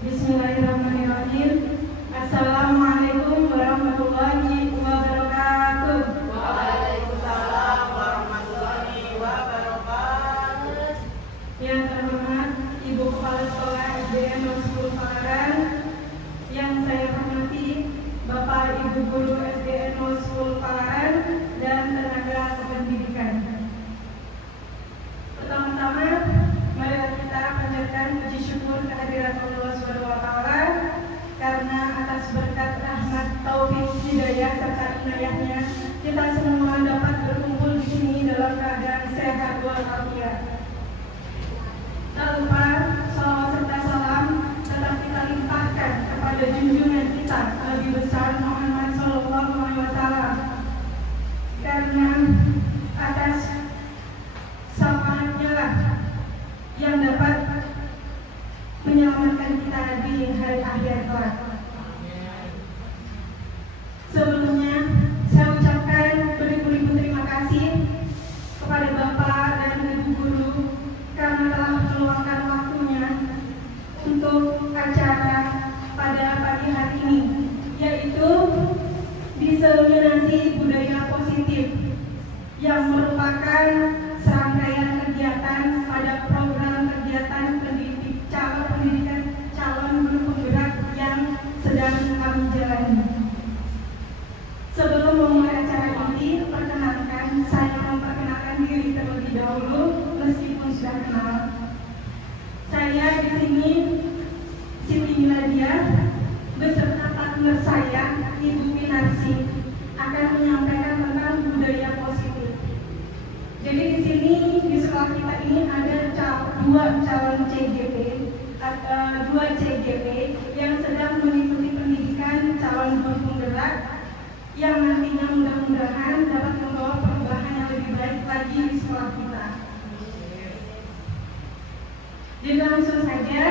Bismillahirrahmanirrahim. Assalamualaikum warahmatullahi wabarakatuh. Waalaikumsalam warahmatullahi wabarakatuh. Yang terhormat Ibu Kepala Sekolah SDN 10 Palaran, yang saya hormati Bapak Ibu Guru SDN 10 Palaran dan tenaga kependidikan. Pertama-tama, mari kita panjatkan puji syukur kehadirat Allah Subhanahu wa Ta'ala karena atas berkat rahmat, taufik, hidayah serta inayahnya kita semua dapat berkumpul di sini dalam keadaan sehat walafiat. Tak lupa salawat serta salam tetap kita limpahkan kepada junjungan kita Nabi besar Muhammad Sallallahu Alaihi Wasallam, karena atas syafaatnya lah yang dapat menyelamatkan kita di hari akhir kelak. Sebelumnya saya ucapkan beribu-ribu terima kasih kepada Bapak dan Ibu Guru karena telah meluangkan waktunya untuk acara pada pagi hari ini, yaitu diseminasi budaya positif yang merupakan serangkaian kegiatan pada program kegiatan pendidikan calon guru penggerak yang sedang kami jalani. Sebelum memulai acara ini, perkenankan saya memperkenalkan diri terlebih dahulu meskipun sudah kenal. Saya di sini Siti Miladia beserta partner saya Ibu Winarsi akan menyampaikan tentang budaya positif. Jadi di sini di sekolah kita ini ada dua calon CGP, dua CGP yang sedang mengikuti pendidikan calon guru penggerak yang nantinya mudah-mudahan dapat membawa perubahan yang lebih baik lagi di sekolah kita. Jadi langsung saja,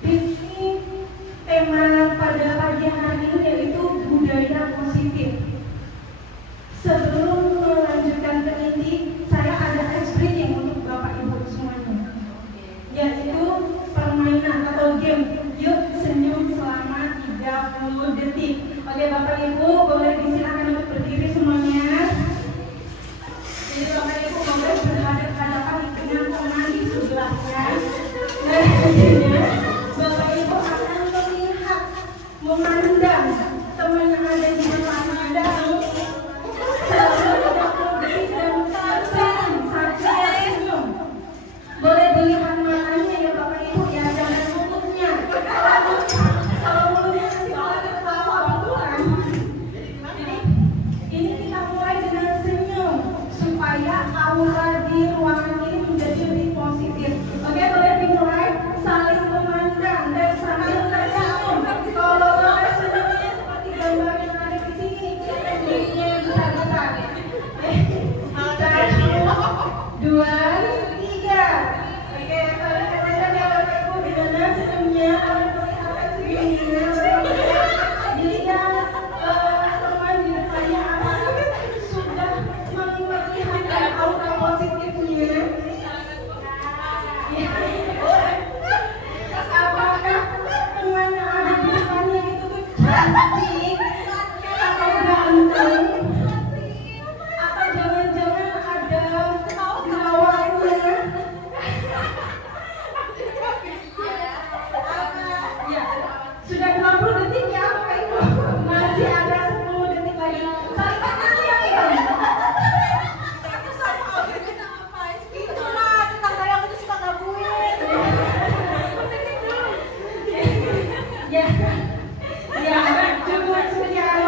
di sini tema pada pagi hari ini yaitu budaya positif. Sebelum melanjutkan ke inti, saya ada ice breaking untuk Bapak Ibu semuanya, yaitu permainan atau game Yuk Senyum selama 30 detik. Oke Bapak Ibu, boleh disilakan untuk berdiri semuanya. Jadi Bapak Ibu boleh berhadapan dengan teman di sebelahnya. Dan akhirnya Bapak Ibu akan melihat, memandang teman yang ada di depan Anda. Boleh dilihat matanya ya Bapak Ibu ya, jangan mulutnya. Kalau mulutnya nanti malah ketawa betulan. Jadi ini kita mulai dengan senyum supaya aura di ruangan ini menjadi lebih positif. Oke, boleh dimulai saling memandang dan sambil tersenyum. Kalau boleh senyumnya seperti gambar yang ada di sini, senyumnya besar-besar. 1, 2, 3. Oke, kalau kita ya Bapak Ibu, gimana senyumnya? Kalau melihatkan senyumnya, jadi yang teman di depannya sudah melihatkan aura positifnya. Apakah teman yang ada di depannya itu tuh cantik atau ganteng? Atau jangan-jangan ada jerawatnya? Ya, sudah 20 detik ya Bapak Ibu. Masih ada 10 detik lagi. Saling tangan ya Ibu. Itulah tetangga yang itu suka gangguin. Ya, ya, cukup sekian.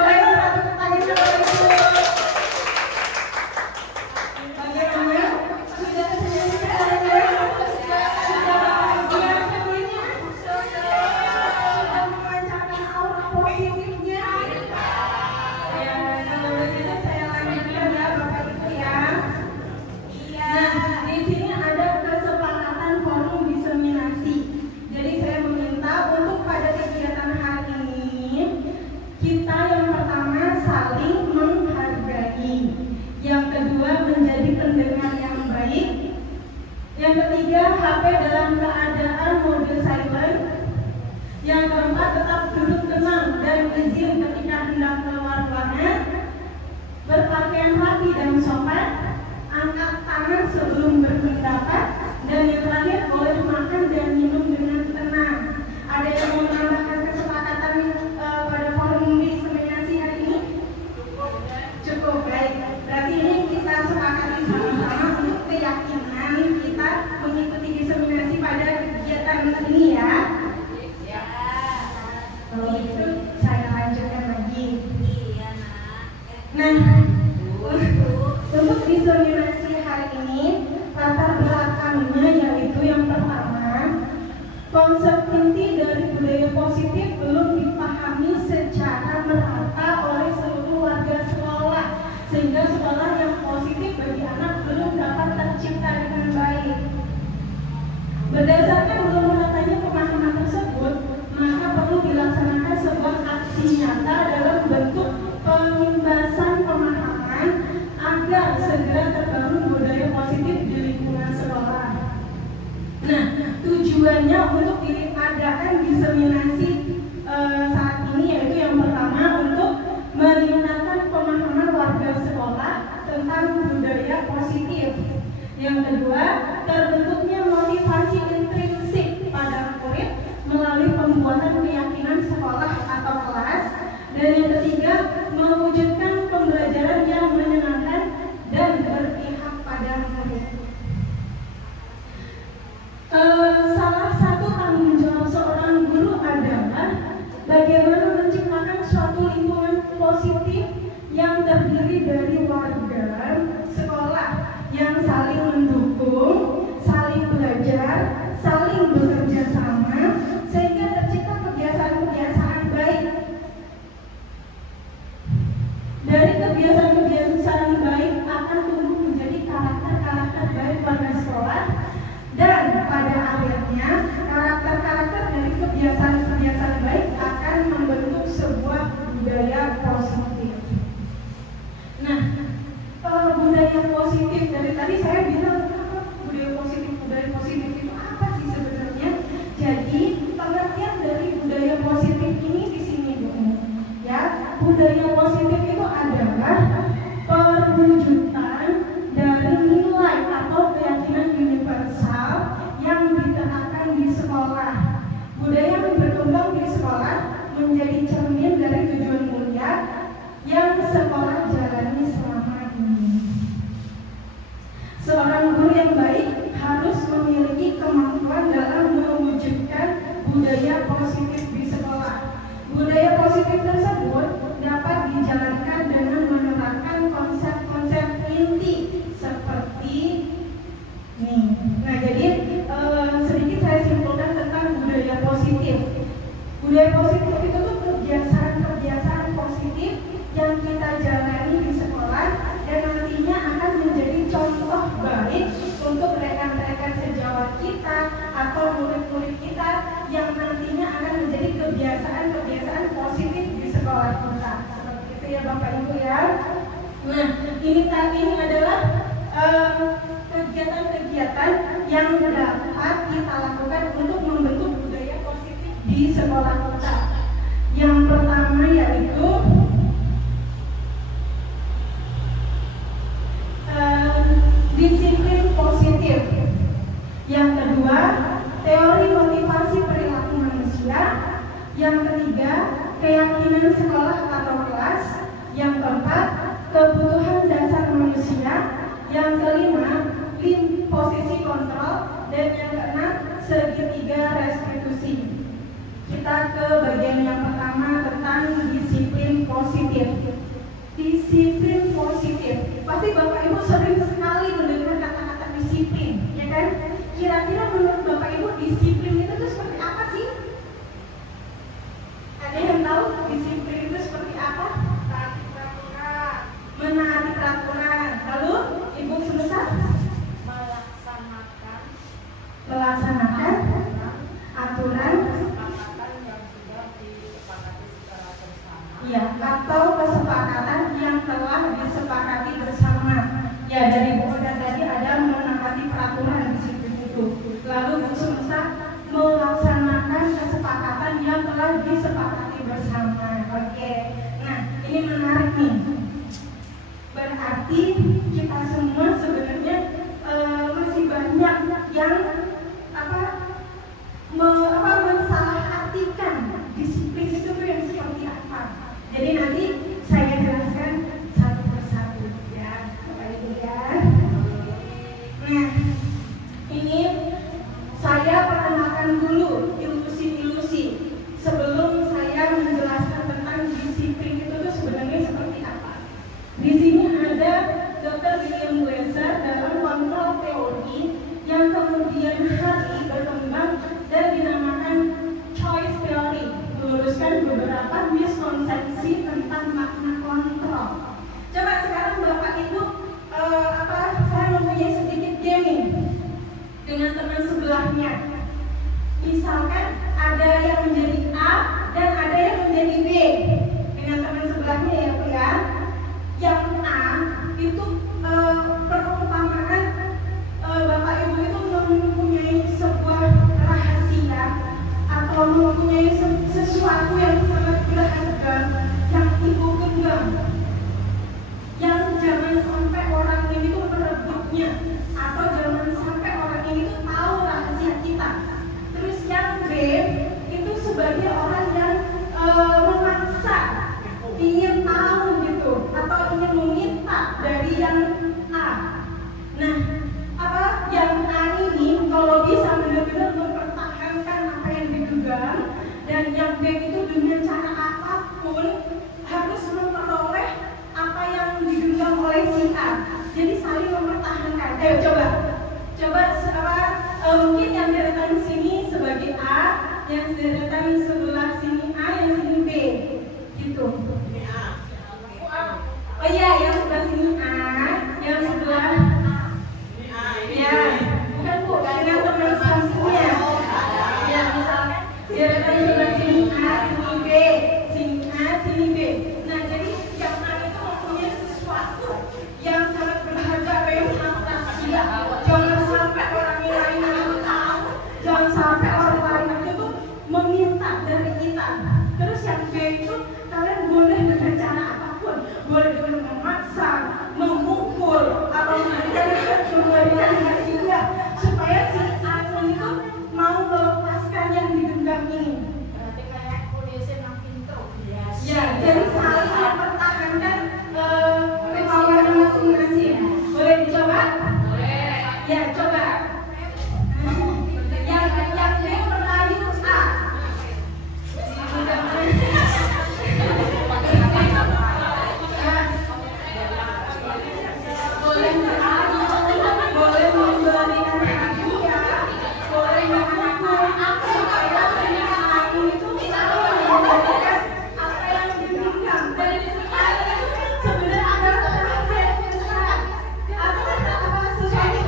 Yang ketiga, HP dalam keadaan mode silent. Yang keempat, tetap duduk tenang dan izin ketika hendak keluar ruangan. Berpakaian rapi dan sopan. Angkat tangan sebelum berpendapat. Dan yang terakhir, boleh makan dan minum dengan tenang. Ada yang mau menambahkan kesepakatan pada forum diseminasi hari ini? Cukup, baik. Berarti ini kita sepakati sama-sama untuk keyakinan kita mengikuti diseminasi pada kegiatan ini ya. Kalau itu saya lanjutkan lagi. Nah, untuk diseminasi hari ini latar belakangnya yaitu yang pertama, konsep inti dari budaya positif belum dipahami secara merata oleh seluruh warga sekolah, sehingga sekolah yang positif bagi anak belum dapat tercipta dengan baik. Berdasarkan belum meratanya pemahaman tersebut, maka perlu dilaksanakan sebuah aksi nyata dalam bentuk pengimbasan pemahaman agar segera terbangun budaya positif di lingkungan sekolah. Nah, tujuannya untuk diadakan diseminasi saat ini yaitu yang pertama untuk meningkatkan pemahaman warga sekolah tentang budaya positif. Yang kedua, terbentuknya motivasi intrinsik pada murid melalui pembuatan keyakinan sekolah atau kelas. Dan yang ketiga, mewujudkan pembelajaran yang menyenangkan dan berpihak pada murid. Salah satu tanggung jawab seorang guru adalah bagaimana menciptakan suatu lingkungan positif yang terdiri dari warga sekolah yang saling mendukung, saling belajar, saling bekerja sama, sehingga tercipta kebiasaan-kebiasaan baik. Dari kebiasaan-kebiasaan baik akan tumbuh menjadi karakter-karakter baik pada sekolah, dan pada akhirnya karakter-karakter dari kebiasaan-kebiasaan baik akan membentuk sebuah budaya positif. Nah, budaya positif dari tadi saya bilang apa budaya positif itu apa sih sebenarnya? Jadi pengertian dari budaya positif ini di sini Bu. Ya, budaya positif itu adalah perwujudan dari nilai atau keyakinan universal yang diterapkan di sekolah. Budaya yang berkembang di sekolah menjadi cermin dari tujuan mulia yang sekolah jalani selama ini. Seorang guru yang baik harus memiliki kemampuan dalam mewujudkan budaya positif di sekolah. Budaya positif tersebut dapat dijalankan dengan menerapkan konsep-konsep inti seperti ini. Nah, jadi sedikit saya simpulkan tentang budaya positif. Budaya positif itu tuh kebiasaan-kebiasaan positif yang kita jalani di sekolah dan nantinya akan menjadi contoh baik untuk rekan-rekan sejawat kita atau murid-murid kita yang nantinya akan menjadi kebiasaan-kebiasaan positif di sekolah kita. Seperti itu ya Bapak Ibu ya. Nah, ini adalah kegiatan-kegiatan yang dapat kita lakukan untuk membentuk budaya positif di sekolah kita. Yang pertama yaitu disiplin positif. Yang kedua, teori motivasi perilaku manusia. Yang ketiga, keyakinan sekolah atau kelas. Yang keempat, kebutuhan dasar manusia. Yang kelima, posisi kontrol. Dan yang keenam, segitiga restitusi. Kita ke bagian yang pertama tentang disiplin positif. Disiplin positif. Pasti Bapak Ibu sering sekali mendengar kata-kata disiplin, ya kan? Kira-kira menurut Bapak Ibu disiplin itu tuh seperti apa sih? Ada yang tahu disiplin itu seperti apa? Menaati peraturan. Menaati peraturan. Lalu Ibu Sunusa? Melaksanakan aturan ya, atau kesepakatan yang telah disepakati bersama. Ya, dari Bu Oda tadi ada menaati peraturan disiplin Lalu Bu Sumsa melaksanakan kesepakatan yang telah disepakati bersama. Oke, nah ini menarik nih. Berarti kita semua sebenarnya masih banyak yang mensalahartikan disiplin itu yang seperti apa. Jadi nanti saya jelaskan satu persatu ya, Bapak Ibu ya. Nah, ini saya perkenalkan dulu ilusi-ilusi sebelum saya menjelaskan tentang disiplin itu tuh sebenarnya seperti apa. Di sini ada Dr. William Glasser dalam kontrol teori yang kemudian hari berkembang dan dinamakan choice theory, meluruskan beberapa miskonsepsi tentang makna kontrol. Coba sekarang Bapak Ibu, saya mempunyai sedikit gaming dengan teman sebelahnya. Misalkan ada yang menjadi A dan ada yang menjadi B dengan teman sebelahnya ya Bu ya. Yang A itu perumpamaan Bapak Ibu itu mempunyai sebuah rahasia atau mempunyai sesuatu yang sangat berharga yang Ibu genggam, yang jangan sampai orang ini tuh merebutnya atau jangan sampai orang ini tuh tahu rahasia kita. Terus yang B itu sebagai orang yang memaksa ingin tahu gitu atau ingin meminta dari yang A. Nah, yang A ini kalau bisa benar-benar mempertahankan apa yang digenggam, dan yang B itu dengan cara apapun harus memperoleh apa yang digenggam oleh si A. Jadi saling mempertahankan. Ayo coba mungkin yang deretan sini sebagai A, yang deretan sebelah sini A, yang sini B, gitu. Oh iya, yang sebelah sini A, yang sebelah ya, bukan Bu, dengan teman sampingnya. Ya, misalkan deretan sebelah sini A, sini B, sini A, sini B. Nah, jadi yang A itu mempunyai sesuatu yang sangat berharga, yang sangat rahasia. Jangan sampai orang lain itu tahu, jangan sampai orang lain itu meminta dari kita. Terus yang B itu kalian boleh dengan cara apapun, boleh dengan memaksa, memukul, atau memberikan hadiah supaya si A itu mau melepaskan yang digenggam ini. Berarti kayak polisi yang pintu. Ya, jadi saling mempertahankan kemauan masing-masing. Boleh dicoba? Boleh. Ya, coba. Yang B merayu A. Boleh merayu, boleh memberikan hadiah, boleh memukul supaya si A itu bisa mendapatkan apa yang diinginkan. Dan sebenarnya ada rahasia yang besar. Apa sesuatu yang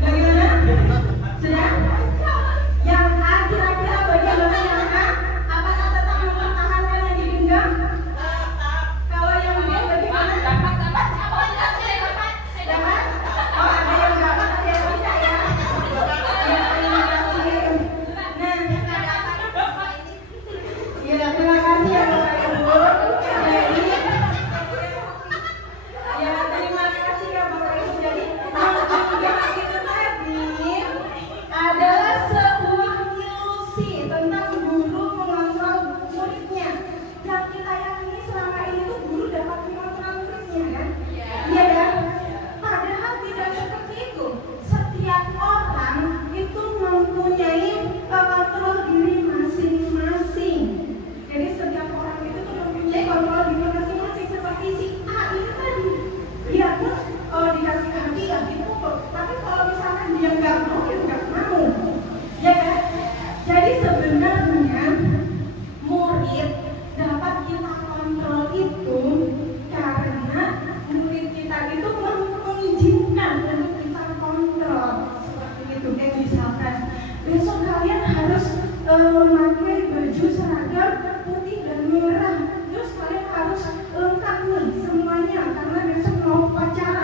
bagaimana? Sudah? Yang A kira-kira bagaimana yang A? Apakah tetap mempertahankan yang digenggam? Kalau yang B bagaimana? Dapat? Oh, ada yang dapat, ada yang tidak ya? Ya, terima kasih ya Bapak Ibu. Jadi, ya terima kasih ya Bapak Ibu. Jadi yang itu tadi adalah sebuah ilusi tentang guru mengontrol muridnya. Yang kita yakini selama ini tuh guru dapat mengontrol muridnya kan? Iya kan? Padahal tidak seperti itu. Setiap orang itu mempunyai kontrol diri masing-masing. Jadi setiap orang itu tuh mempunyai kontrol diri masing-masing, seperti si A ini tadi. Dia pun dikasih hadiah dipukul, tapi kalau misalkan dia nggak mau, dia nggak mau, ya kan? Jadi sebenarnya murid dapat kita kontrol itu karena murid kita itu mengizinkan untuk kita kontrol. Seperti itu, kayak misalkan besok kalian harus memakai baju seragam putih dan merah, terus kalian harus lengkap nih semuanya karena besok mau upacara.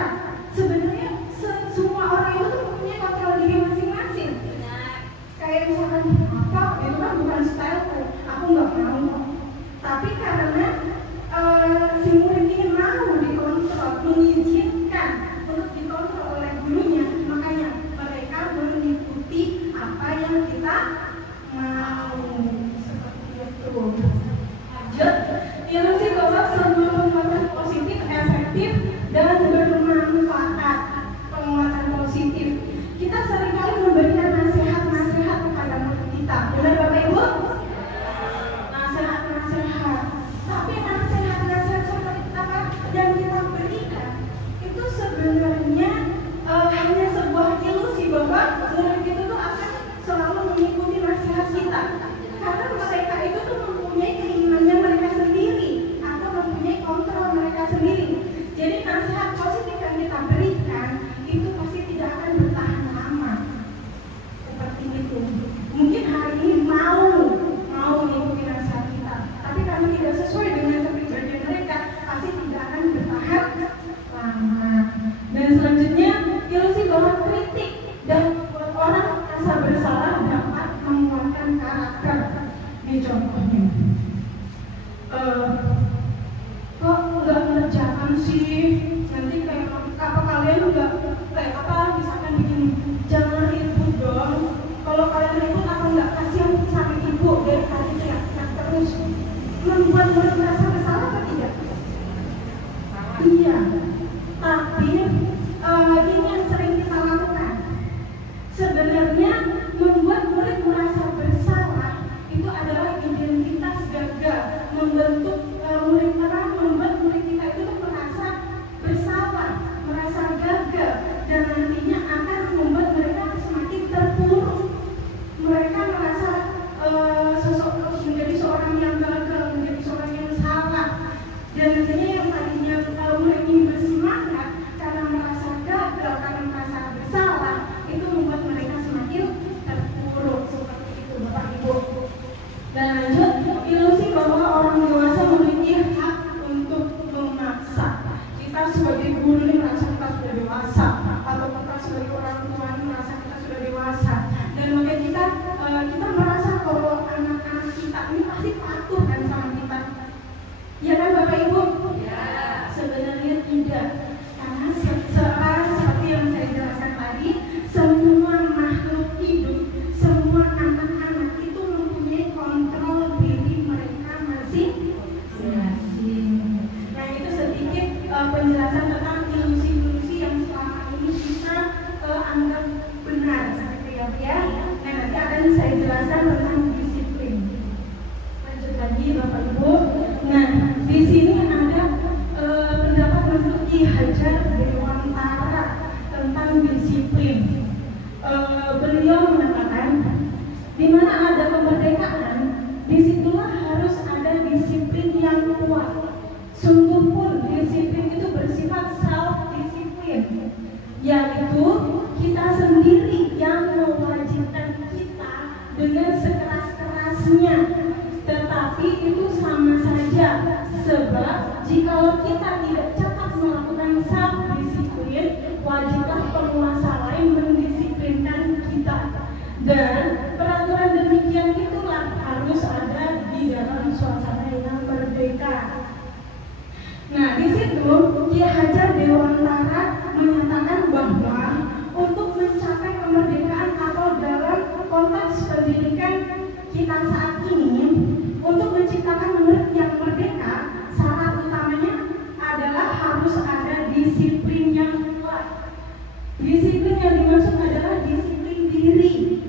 kita. Benar Bapak Ibu? Nasihat-nasihat. Tapi nasihat-nasihat seperti apa yang kita berikan itu sebenarnya hanya sebuah ilusi bahwa murid itu tuh akan selalu mengikuti nasihat kita. Karena mereka itu tuh mempunyai keinginannya mereka sendiri atau mempunyai kontrol mereka sendiri. Jadi nasihat positif yang kita berikan itu pasti tidak akan bertahan lama. Seperti itu. Mungkin hari ini mau mengikuti nasihat kita, tapi kalau tidak sesuai dengan kepribadian mereka, pasti tidak akan bertahan lama. Dan selanjutnya, ilusi bahwa kritik dan membuat orang merasa bersalah dapat menguatkan karakter. Ini contohnya. Kok nggak mengerjakan sih? Nanti kayak apa kalian nggak kayak apa? Misalkan begini, jangan ribut dong. Kalau kalian ribut apa nggak kasihan sama ibu dari tadi teriak terus, membuat murid merasa bersalah atau tidak? Iya. Tapi ini yang sering kita lakukan. Sebenarnya membuat murid merasa bersalah itu adalah identitas gagal, membentuk membuat murid kita itu merasa bersalah, merasa gagal, dan nantinya akan membuat mereka semakin terpuruk. Mereka merasa menjadi seorang yang gagal, menjadi seorang yang salah, dan nantinya yang tadinya murid ini bersemangat karena merasa gagal, karena merasa bersalah, itu membuat mereka semakin terpuruk. Seperti itu Bapak Ibu. Dan lanjut, ilusi bahwa orang dewasa memiliki hak untuk memaksa. Kita sebagai guru ini merasa kita sudah dewasa, atau kita sebagai orang tua ini merasa kita sudah dewasa, dan mungkin kita merasa bahwa anak-anak kita ini pasti patuh kan sama kita. Ya kan Bapak Ibu? Ya. Sebenarnya tidak, karena seperti yang saya jelaskan tadi, semua makhluk hidup, semua anak-anak itu mempunyai kontrol diri mereka masing-masing. Nah itu sedikit penjelasan tentang ilusi-ilusi yang selama ini kita anggap benar, seperti ya. Nah nanti akan saya jelaskan tentang disiplin. Lanjut lagi Bapak Ibu. Nah di sini ada pendapat menurut Ki Hajar Dewantara tentang disiplin. Beliau mengatakan, di mana ada kemerdekaan, disitulah harus ada disiplin yang kuat. Sungguh pun disiplin itu bersifat self-disiplin, yaitu kita sendiri yang mewajibkan kita dengan sekeras-kerasnya. Tetapi itu sama saja, sebab jikalau kita tidak cepat melakukan self-disiplin, wajiblah penguasa lain mendisiplinkan kita. Dan peraturan demikian itulah harus ada di dalam suasana yang merdeka. Nah, di situ Ki Hajar Dewantara menyatakan bahwa untuk mencapai kemerdekaan atau dalam konteks pendidikan kita saat ini, untuk menciptakan murid yang merdeka, syarat utamanya adalah harus ada disiplin yang kuat. Disiplin yang dimaksud adalah disiplin diri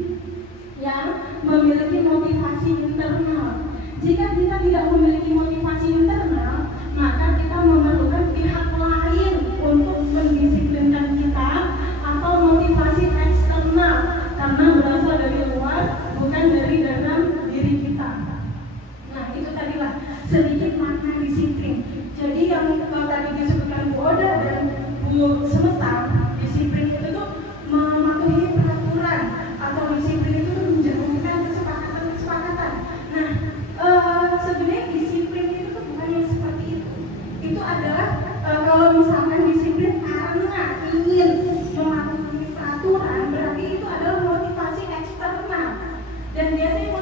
yang memiliki motivasi internal. Jika kita tidak memiliki motivasi internal, maka kita memerlukan pihak lain untuk mendisiplinkan kita, atau motivasi eksternal karena berasal dari luar, bukan dari dalam diri kita. Nah itu tadilah sedikit makna disiplin. Jadi yang tadi disebutkan Bu Oda dan Bu Semesta, disiplin itu tuh mematuhi peraturan, atau disiplin itu menjalankan kesepakatan. Nah sebenarnya disiplin itu tuh bukan yang seperti itu. Itu adalah kalau misalkan disiplin karena ingin mematuhi peraturan, berarti itu adalah motivasi eksternal. Dan biasanya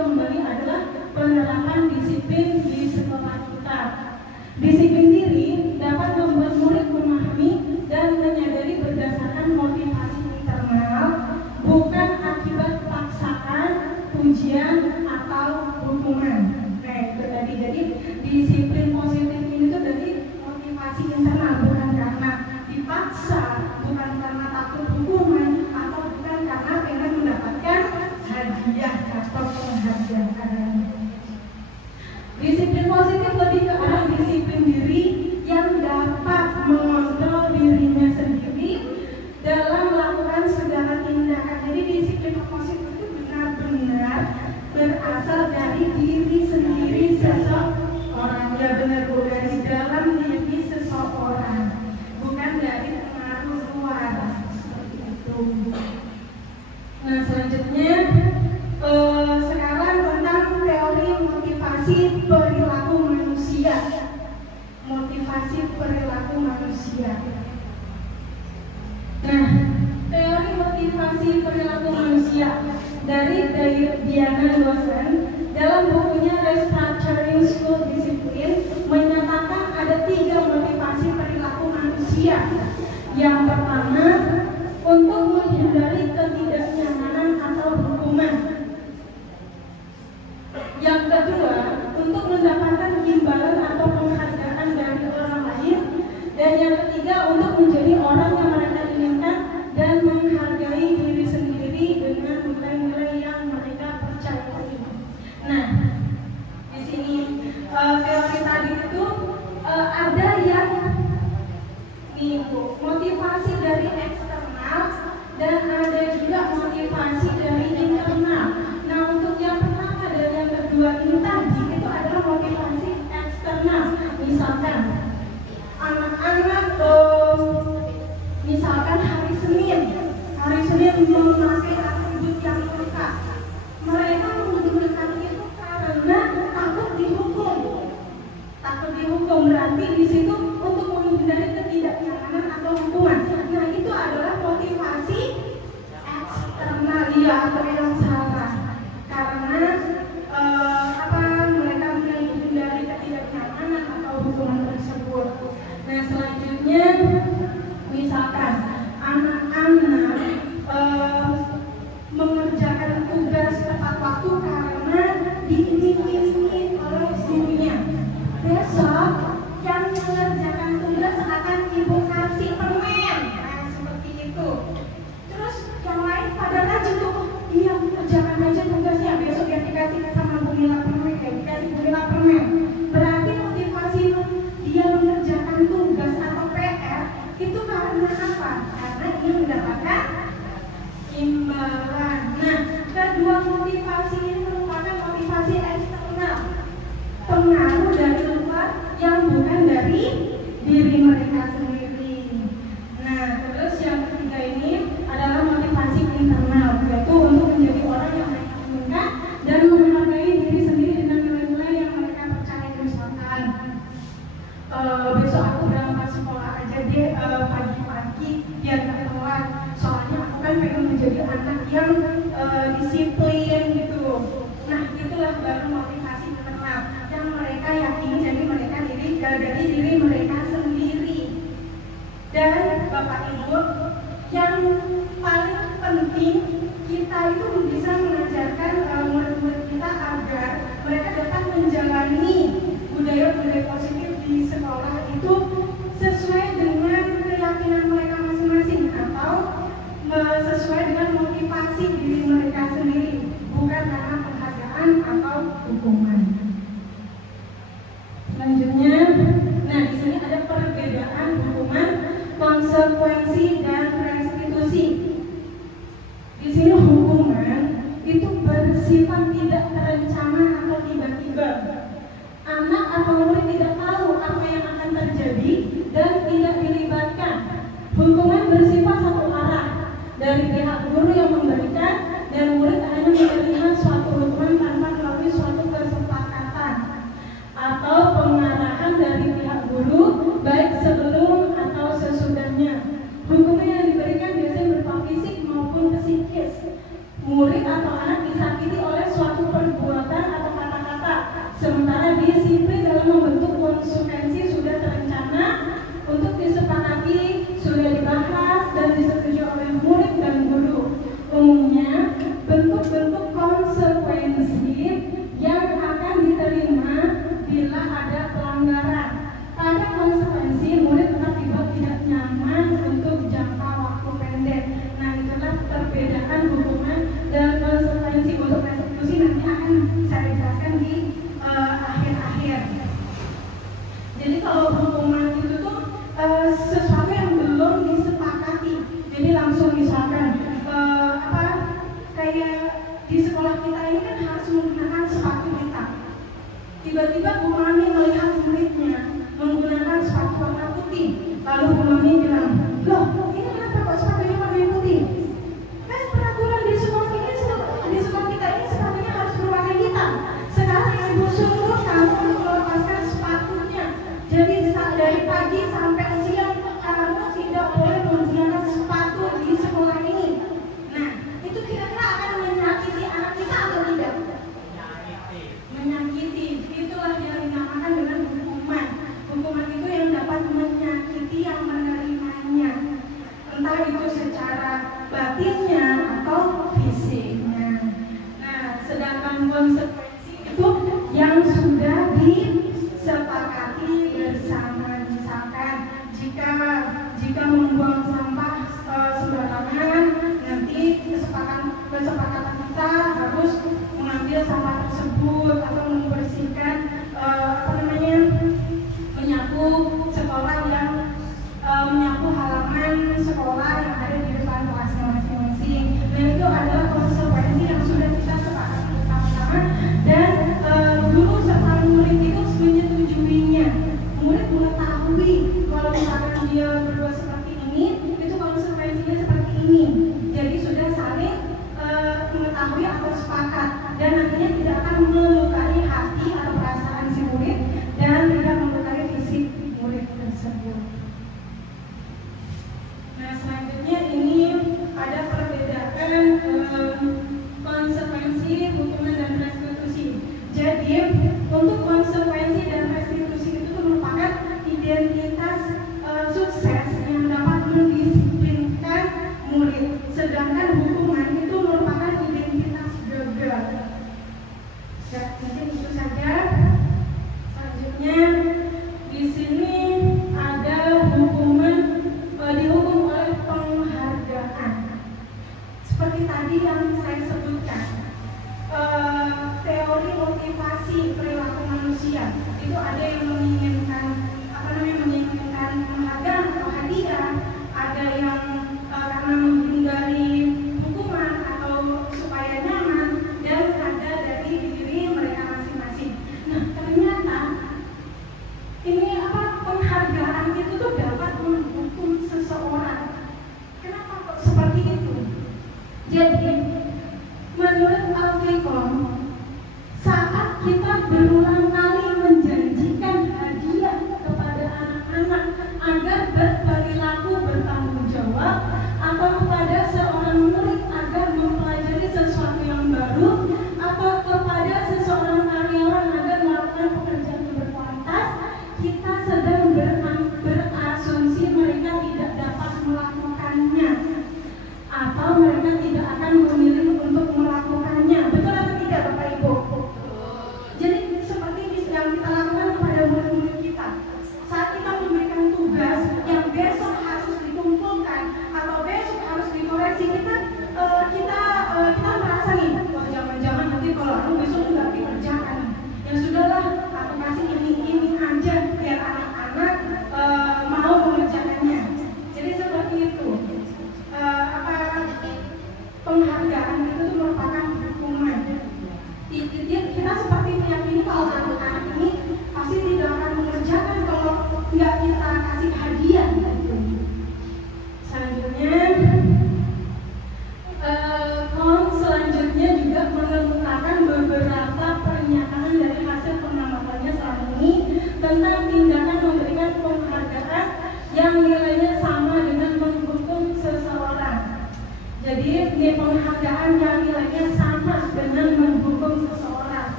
meninjau kembali adalah penerapan disiplin di sekolah kita. Disiplin diri dapat membuat murid memahami dan menyadari berdasarkan motivasi internal, bukan akibat paksaan, pujian, atau hukuman. Nah, itu tadi. Jadi disiplin positif ini tuh dari motivasi internal, bukan karena dipaksa, bukan karena takut hukuman, atau bukan karena ingin mendapatkan hadiah atau penghargaan. Disiplin positif lebih ke arah disiplin diri yang dapat mengontrol dirinya sendiri dalam melakukan segala tindakan. Jadi disiplin positif itu benar-benar berasal dari diri sendiri seseorang. Ya benar Bu, dari dalam diri seseorang, bukan dari pengaruh luar. Seperti itu. Nah, selanjutnya sekarang tentang teori motivasi perilaku manusia. Motivasi perilaku manusia. Nah, teori motivasi perilaku manusia dari Diana Lawson dalam bukunya Restructuring School Discipline menyatakan ada 3 motivasi perilaku manusia. Yang pertama, untuk menghindari ketidaknyamanan atau hukuman. Yang kedua, untuk mendapatkan imbalan atau penghargaan dari orang lain. Dan yang ketiga, untuk menjadi orang yang mereka inginkan dan menghargai diri sendiri dengan nilai-nilai yang mereka percayai. Nah, di sini teori tadi itu ada yang motivasi dari eksternal dan ada juga motivasi dari internal. Nah, untuk yang pertama dan yang kedua ini tadi itu adalah motivasi eksternal. Misalkan anak-anak misalkan hari Senin memakai atribut yang lengkap. Mereka menggunakan itu karena takut dihukum. Takut dihukum berarti di situ untuk menghindari ketidaknyamanan atau hukuman. Nah, itu adalah motivasi eksternal dia atau yang salah. Karena mereka menghindari ketidaknyamanan atau hukuman tersebut. Nah, selanjutnya misalkan anak-anak mengerjakan tugas tepat waktu karena diiming-imingi oleh gurunya. Besok yang mengerjakan tugas akan ibu kasih permen. Nah, seperti itu. Terus yang lain pada rajin tuh, iya kerjakan aja tugasnya, besok yang dikasih sama Bu Mila permen, dikasih Bu Mila permen. Berarti motivasi dia mengerjakan tugas atau PR itu karena apa? Karena ingin mendapatkan imbalan. Nah, kedua motivasi ini merupakan motivasi eksternal, pengaruh dari luar yang bukan dari diri mereka sendiri. Nah, terus yang ketiga ini adalah motivasi internal, yaitu untuk menjadi orang yang mereka inginkan dan menghargai diri sendiri dengan nilai-nilai yang mereka percaya. Misalkan besok aku berangkat sekolah aja deh pagi-pagi biar gak telat, soalnya aku kan pengen menjadi anak yang disiplin gitu. Nah, itulah baru motivasi internal yang mereka yakini jadi mereka dari diri mereka sendiri. Dan Bapak Ibu, yang paling penting kita itu bisa mengajarkan murid-murid kita agar mereka dapat menjalani budaya-budaya positif di sekolah itu sesuai dengan keyakinan mereka masing-masing atau sesuai dengan motivasi diri mereka sendiri, bukan karena penghargaan atau hukuman. Selanjutnya, nah di sini ada perbedaan hukuman, konsekuensi dan restitusi. Di sini hukuman itu bersifat tidak terencana atau tiba-tiba. Anak atau murid tidak tahu apa yang akan terjadi dan tidak dilibatkan. Hukuman bersifat satu arah dari pihak guru yang memberikan dan murid hanya menerima suatu hukuman tanpa melalui suatu kesepakatan atau pengarahan dari pihak guru baik sebelum atau sesudahnya. Hukuman yang diberikan biasanya berupa fisik maupun psikis. Murid atau anak disakiti oleh suatu perbuatan di sekolah kita ini kan harus menggunakan sepatu hitam. Tiba-tiba Bu Mami melihat muridnya menggunakan sepatu warna putih. Lalu Bu Mami bilang, loh ini kenapa kok sepatunya warna putih? Kan peraturan di sekolah kita ini sepatunya harus berwarna hitam. Sekarang Ibu suruh kamu untuk melepaskan sepatunya. Jadi dari pagi sampai siang kamu tidak boleh menggunakan sepatu di sekolah ini. Nah, itu kira-kira akan menyakiti anak kita atau tidak? Menyakiti. Itulah yang dinamakan dengan hukuman. Hukuman itu yang dapat menyakiti yang menerimanya, entah itu secara batinnya atau fisiknya. Nah, sedangkan konsekuensi itu yang sudah disepakati bersama. Misalkan jika membuang sampah sembarangan, nanti kesepakatan kita harus mengambil sampah tersebut atau membersihkan menyapu sekolah yang menyapu halaman sekolah yang ada di depan kelasnya masing-masing. Dan itu adalah konsekuensi yang sudah kita sepakati bersama-sama, dan guru serta murid itu menyetujuinya. Murid mengetahui kalau misalkan dia berbuat seperti ini, itu konsekuensinya seperti ini. Jadi sudah saling mengetahui atau sepakat, dan nantinya tidak akan melukai hati atau perasaan si murid dan tidak melukai fisik murid tersebut. Nah, selanjutnya ini ada perbedaan konsekuensi, hukuman, dan restitusi. Jadi untuk konsekuensi dan restitusi itu merupakan identitas sukses yang dapat mendisiplinkan murid, sedangkan hukuman itu merupakan identitas gagal. Ya, mungkin itu saja. Selanjutnya di sini ada hukuman dihukum oleh penghargaan. Seperti tadi yang saya sebutkan, teori motivasi perilaku manusia itu ada yang menginginkan penghargaan atau hadiah, ada yang karena menghindari hukuman atau supaya nyaman, dan ada dari diri mereka masing-masing. Nah, ternyata ini penghargaan itu tuh dapat menghukum seseorang. Kenapa kok seperti itu? Jadi menurut Al-Fiqh, saat kita berulang kali menjanjikan hadiah kepada anak-anak agar berperilaku bertanggung jawab, atau kepada seorang murid agar mempelajari sesuatu yang baru, atau kepada seseorang karyawan agar melakukan pekerjaan yang berkualitas, kita sedang berasumsi mereka tidak dapat melakukannya, atau mereka tidak akan memilih untuk melakukannya. Betul atau tidak, Bapak Ibu? Jadi seperti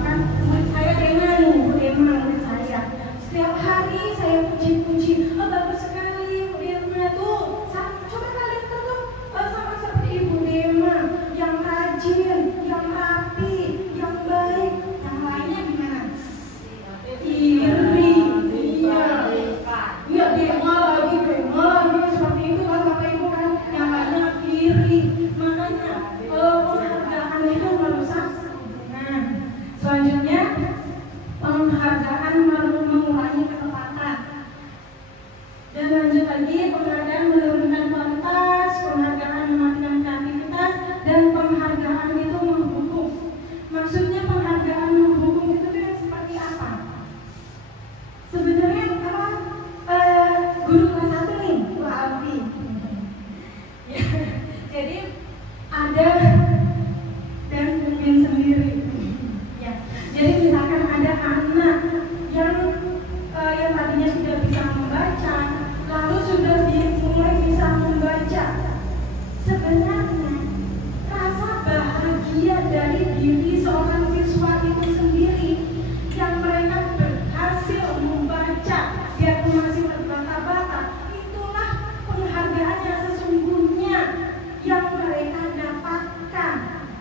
misalkan murid saya Dema nih, Bu Dema murid saya. Setiap hari saya puji-puji, oh bagus sekali Bu Dema tuh. Coba kalian tuh sama seperti Ibu Dema yang rajin, yang rapi, yang baik. Yang lainnya gimana? Iri, iya Dema lagi seperti itu kan Bapak Ibu kan, yang lainnya iri. Makanya penghargaan itu merusak. Nah, selanjutnya penghargaan mengurangi ketepatan. Dan lanjut lagi, penghargaan menurunkan kualitas, penghargaan mematikan kreativitas, dan penghargaan itu menghukum. Maksudnya penghargaan menghukum itu kan seperti apa? Sebenarnya guru kelas 1 nih, Bu Alfi. Ya, jadi ada dan pemimpin sendiri. Ya, jadi misalkan ada anak yang tadinya tidak bisa membaca, lalu sudah mulai bisa membaca. Sebenarnya rasa bahagia dari diri seorang siswa itu sendiri yang mereka berhasil membaca, biarpun masih terbata-bata, itulah penghargaan yang sesungguhnya yang mereka dapatkan.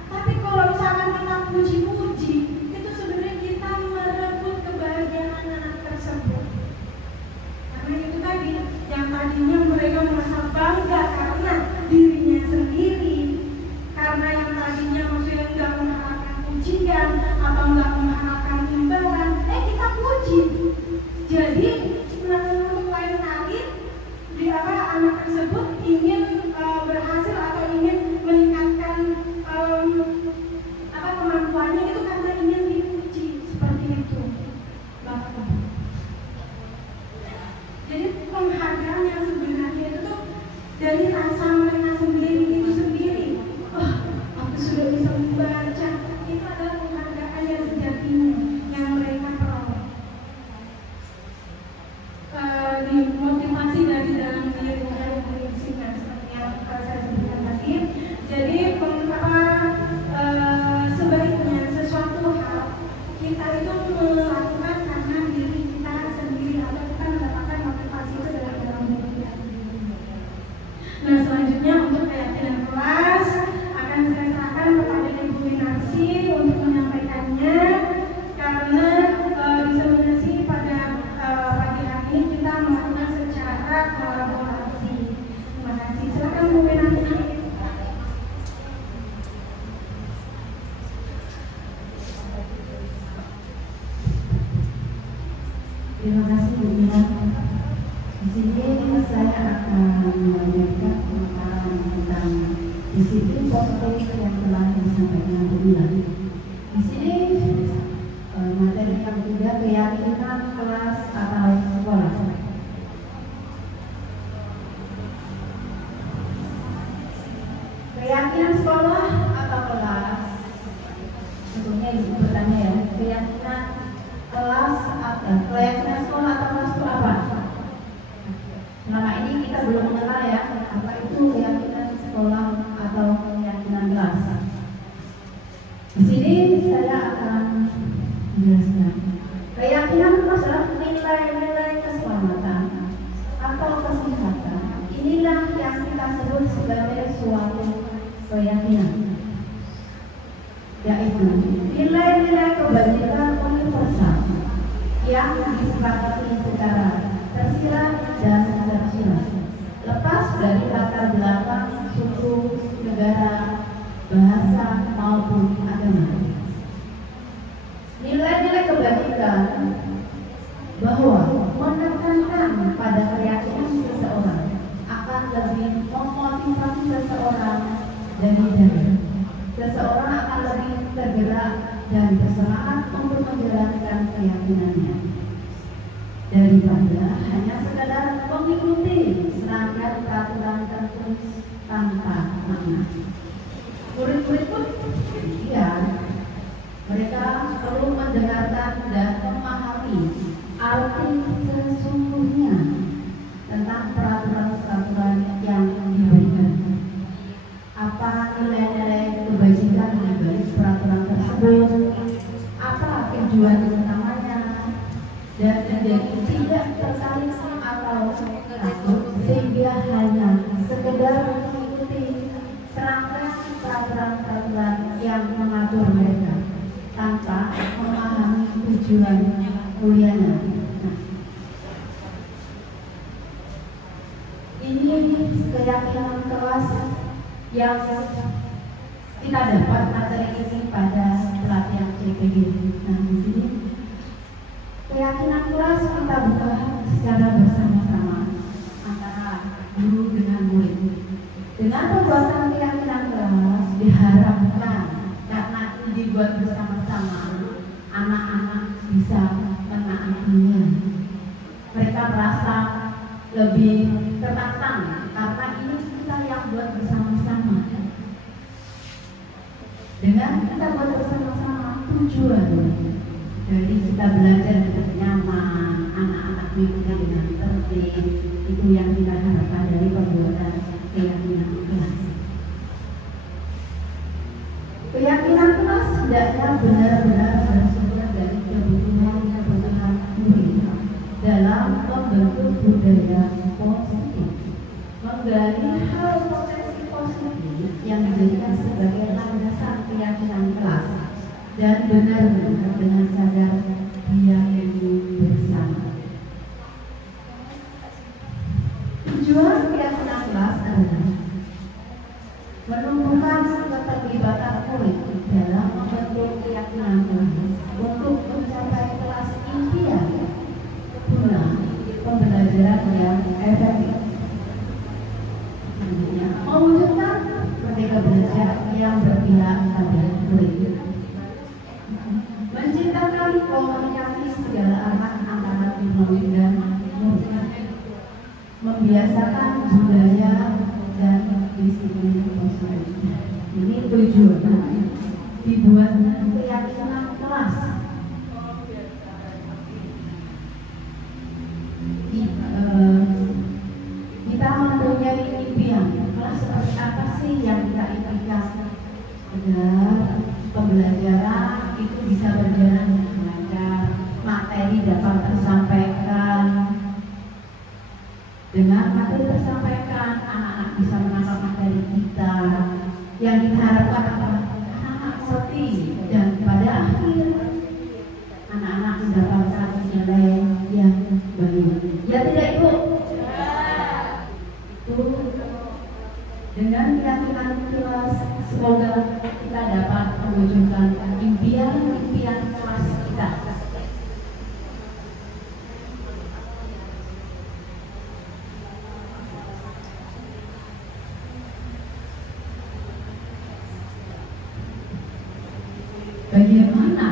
Tapi kalau misalkan kita puji-puji, itu sebenarnya kita merebut kebahagiaan anak tersebut. Karena itu tadi, yang tadinya mereka merasa bangga karena dirinya sendiri, karena yang tadinya maksudnya nggak mengharapkan pujian atau nggak mengharapkan imbalan, kita puji. Jadi untuk lain kali di anak tersebut ingin berhasil atau ingin meningkatkan kemampuannya itu karena ingin dipuji, seperti itu Bapak. Jadi penghargaan yang sebenarnya itu tuh dari rasa mereka sendiri itu sendiri. Oh, aku sudah bisa membaca. Itu adalah penghargaan yang sejatinya yang mereka peroleh. Dimotivasi dari dalam diri dari prinsipnya seperti yang saya sebutkan tadi. Jadi sebaiknya sesuatu hal kita itu melakukan karena diri kita sendiri atau kita mendapatkan motivasi itu dari dalam diri kita sendiri. Nah, selanjutnya untuk keyakinan kelas akan saya serahkan kepada Ibu Winarsi untuk menyampaikannya, karena diseminasi pada pagi hari ini kita melakukan secara kolaborasi. Terima kasih. Silakan Bu Winarsi. Terima kasih Bu Mira. Di sini saya akan menyampaikan pemaparan tentang disiplin positif yang telah disampaikan Bu Mira. Di sini materi yang ketiga, keyakinan kelas atau sekolah. Keyakinan sekolah atau kelas? Tentunya Ibu bertanya ya, keyakinan kelas atau keyakinan sekolah atau kelas itu apa? Selama ini kita belum mengenal ya, apa itu keyakinan sekolah atau keyakinan kelas. Di sini saya akan menjelaskan. Keyakinan kelas adalah nilai-nilai keselamatan atau kesehatan. Inilah yang kita sebut sebagai suatu keyakinan, yaitu nilai-nilai kebajikan universal yang disepakati secara tersirat dan tersirat, lepas dari latar belakang suku, negara, bahasa maupun agama. Nilai-nilai kebajikan bahwa menekankan pada keyakinan seseorang akan lebih memotivasi seseorang dan menjaga. Seseorang akan lebih tergerak dan bersemangat untuk menjalankan keyakinannya daripada hanya sekedar mengikuti serangkaian peraturan tertulis tanpa makna. Murid-murid pun mereka perlu mendengarkan dan memahami arti sesungguhnya tentang peraturan-peraturan yang diberikan. Apa nilai-nilai kebajikan di balik peraturan tersebut? Apa tujuan utamanya dan menjadi tidak tertarik atau takut sehingga hanya sekedar mengikuti serangkaian peraturan-peraturan yang mengatur mereka tanpa memahami tujuan mulianya. Ini keyakinan kelas yang kita dapat materi ini pada pelatihan CPG. Nah, di sini keyakinan kelas kita buka secara bersama-sama antara guru dengan murid. Dengan pembuatan keyakinan kelas diharapkan karena ini dibuat bersama-sama, anak-anak bisa menaatinya. Mereka merasa lebih tertantang karena ini kita yang buat bersama-sama. Dengan kita buat bersama-sama tujuan dari kita belajar dengan nyaman, anak-anak mengikuti dengan tertib, itu yang kita harapkan dari pembuatan keyakinan kelas. Keyakinan kelas hendaknya benar-benar bersumber dari kebutuhan murid dalam membentuk budaya positif, menggali hal potensi positif yang dijadikan sebagai landasan keyakinan kelas dan benar-benar dengan sadar dia hidup bersama. Tujuan keyakinan kelas adalah menumbuhkan keterlibatan murid dalam membentuk keyakinan kelas untuk mencapai kelas impian guna pembelajaran yang efektif. Mewujudkan merdeka belajar yang berpihak pada murid. Menciptakan komunikasi segala arah antara murid dan murid. Membiasakan budaya dan disiplin positif. Ini tujuan dibuatnya keyakinan kelas. Kita mempunyai impian kelas seperti apa sih yang kita impikan agar pembelajaran itu bisa berjalan dengan lancar, materi dapat tersampaikan. Dengan materi tersampaikan, anak-anak bisa menangkap materi kita. Yang kita harapkan adalah anak-anak seperti dan pada akhir anak-anak mendapatkan nilai yang baik. Ya tidak Ibu? Itu dengan keyakinan kelas semoga kita dapat mewujudkan impian-impian kelas kita. Bagaimana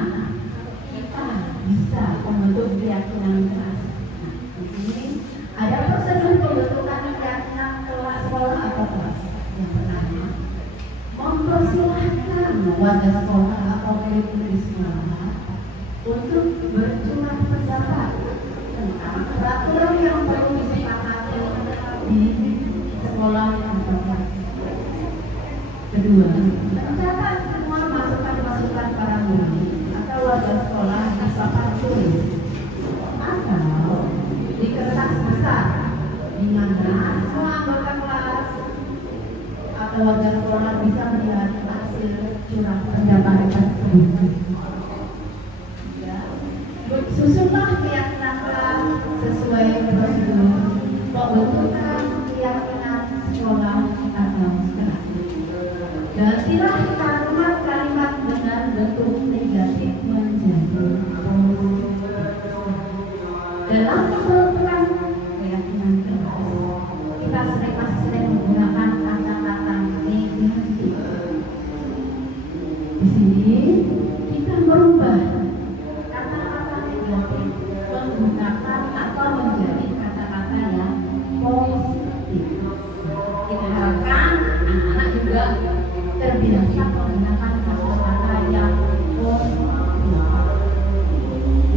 kita bisa membentuk keyakinan kelas? Nah, di sini ada prosedur pembentukan keyakinan kelas sekolah atau kelas. Yang pertama, mempersilahkan warga sekolah atau murid di sekolah untuk bercurah pendapat tentang peraturan yang perlu disepakati di sekolah atau kelas. Kedua, mencatat semua masukan-masukan para murid atau warga sekolah di papan tulis atau di kertas besar di mana semua anggota kelas atau warga sekolah bisa melihat hasil curah pendapat tersebut. Susunlah keyakinan kelas sesuai prosedur pembentukan keyakinan sekolah atau kelas. Gantilah kalimat-kalimat dengan bentuk negatif menjadi positif. Dalam pembentukan keyakinan kelas, kita sering menggunakan kata-kata negatif. Di sini kita merubah kata-kata negatif menggunakan atau menjadi kata-kata yang positif. Kita harapkan anak-anak juga terbiasa menggunakan kata-kata yang positif.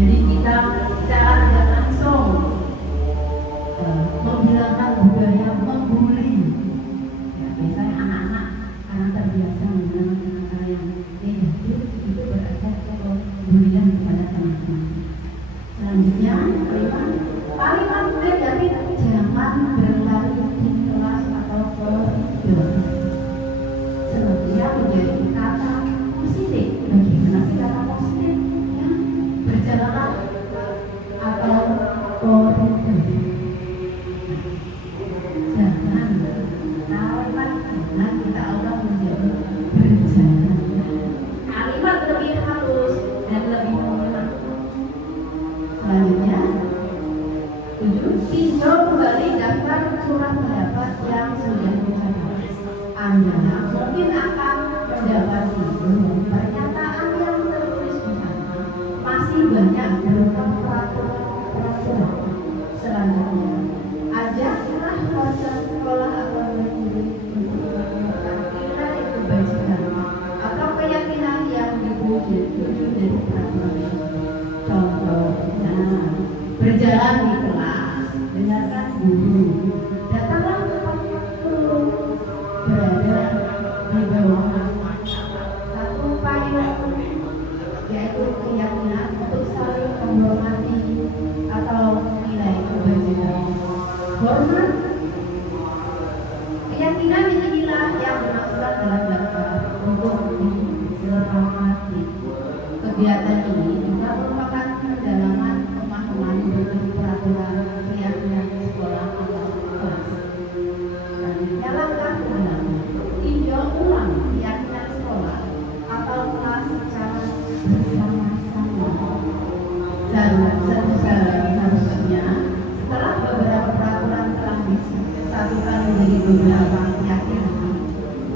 Jadi kita secara tidak langsung menghilangkan budaya membuli. Ya, biasanya anak-anak karena terbiasa menggunakan kata-kata yang negatif, Selanjutnya, kelima, kalimat negatif jangan berlari di kelas atau koridor. Selanjutnya menjadi kata positif. Bagaimana sih kata positif? Ya, berjalanlah atau koridor. Jangan kalimat jangan kita ubah menjadi berjalan. Kalimat lebih halus dan lebih mengena. Selanjutnya, 7. Tinjau kembali daftar surat pendapat yang sudah dicatat. Anda mungkin akan mendapati pernyataan yang tertulis di sana masih banyak berupa peraturan. Selanjutnya, ajaklah ponsel sekolah atau murid untuk melakukan nilai kebajikan atau keyakinan yang diwujud dari peraturan. Contohnya, berjalan di kelas, dengarkan guru, datanglah tepat waktu, berada di bawah satu payung, yaitu keyakinan untuk saling menghormati atau nilai kebajikan. Hormat, keyakinan inilah yang dimaksudkan dalam daftar untuk disepakati. Kegiatan ini juga merupakan pendalaman pemahaman tentang peraturan keyakinan sekolah atau kelas. Selanjutnya, langkah ulang, tinjau ulang keyakinan sekolah atau kelas secara bersama-sama. Dan seharusnya setelah beberapa peraturan telah disatukan menjadi beberapa keyakinan,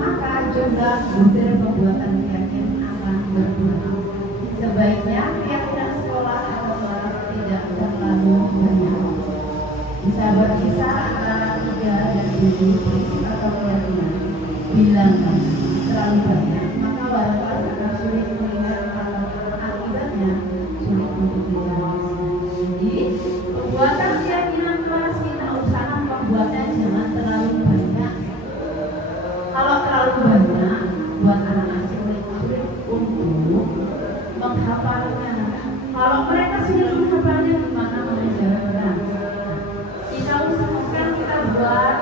maka jumlah butir pembuatan keyakinan akan berkurang. Sebaiknya keyakinan sekolah atau kelas tidak terlalu banyak. Bisa berkisar antara 3 dan 7 prinsip atau keyakinan. Bila terlalu banyak, maka barangkali akan sulit mengingat atau akibatnya sulit untuk ditulis. Jadi, pembuatan keyakinan kelas kita usahakan pembuatan jangan terlalu banyak. Kalau terlalu banyak, buat anak-anak sulit untuk menghafalnya. Kalau mereka sudah menghafalnya, gimana mengajarnya? Kita usahakan kita buat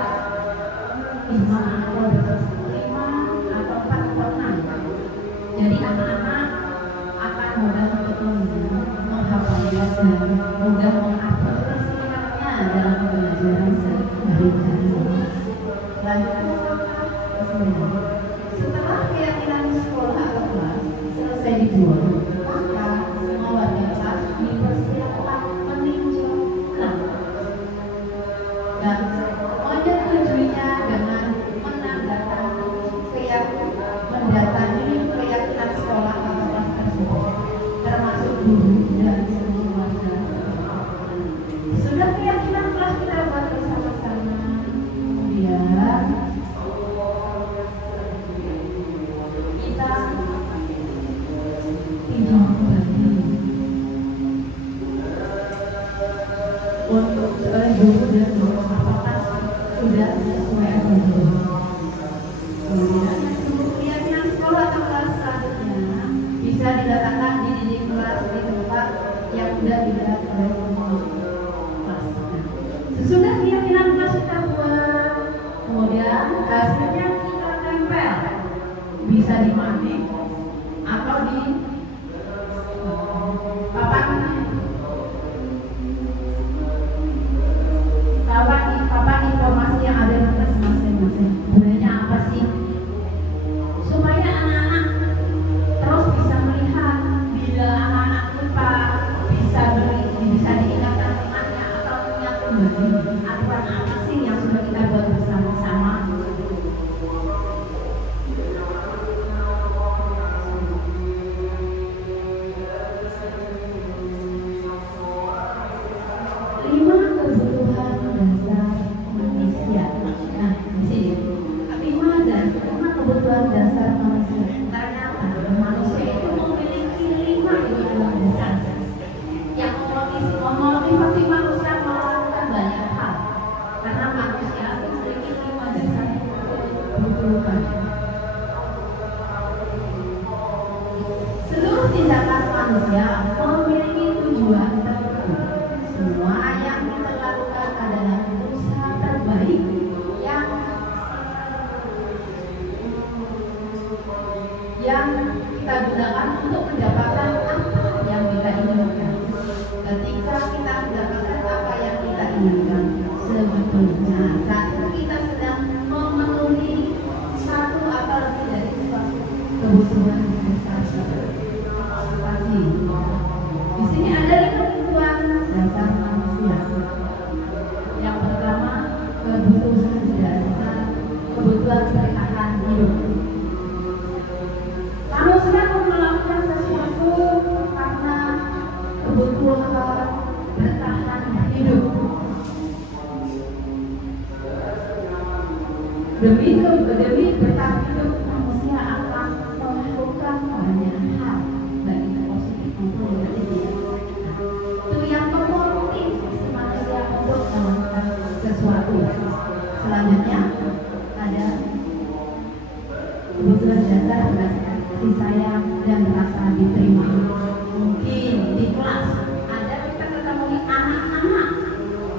5 atau 4 atau 6. Jadi anak-anak akan mudah untuk menghafalnya dan mudah mengaplikasikannya dalam pembelajaran sehari-hari. Lanjut, setelah keyakinan sekolah atau kelas selesai dibuat, maka semua warga kelas dipersilakan meninjau ulang dan menyetujuinya dengan menandatangi keyakinan sekolah atau kelas tersebut, termasuk guru dan seluruh warga. Sudah keyakinan kelas kita buat bersama-sama, kemudian kita tinjau kembali untuk guru dan guru apakah sudah sesuai atau belum. Kemudian keyakinan sekolah atau kelas selanjutnya bisa didatangkan di dinding kelas di tempat yang sudah dilihat oleh semua kelas. Sesudah keyakinan kelas kita buat, kemudian hasilnya kita tempel, bisa di mading atau di papan informasi yang ada di kelas masing-masing. Gunanya apa sih? Supaya anak-anak terus bisa melihat, bila anak-anak lupa bisa diingatkan temannya atau ingat kembali aturan apa sih yang sudah kita buat bersama-sama. Kebutuhan dasar manusia. Ternyata manusia itu memiliki 5 kebutuhan dasar yang memotivasi manusia melakukan banyak hal. Karena manusia memiliki 5 dasar kebutuhan. Seluruh tindakan manusia memiliki tujuan tertentu. yang kita gunakan untuk mendapatkan apa yang kita inginkan. Ketika kita mendapatkan apa yang kita inginkan, sebetulnya saat kita sedang memenuhi satu atau lebih dari suatu kebutuhan dasar. Pasti di sini ada 5 kebutuhan dasar manusia. Yang pertama, kebutuhan dasar, kebutuhan bertahan hidup. Manusia melakukan sesuatu karena kebutuhan bertahan hidup. Demi bertahan hidup, manusia akan melakukan banyak hal, baik itu positif maupun negatif. Itu yang memotivasi manusia untuk melakukan sesuatu. Selanjutnya ada kebutuhan dasar berdasarkan kasih sayang dan rasa diterima. Mungkin di kelas ada kita ketemu anak-anak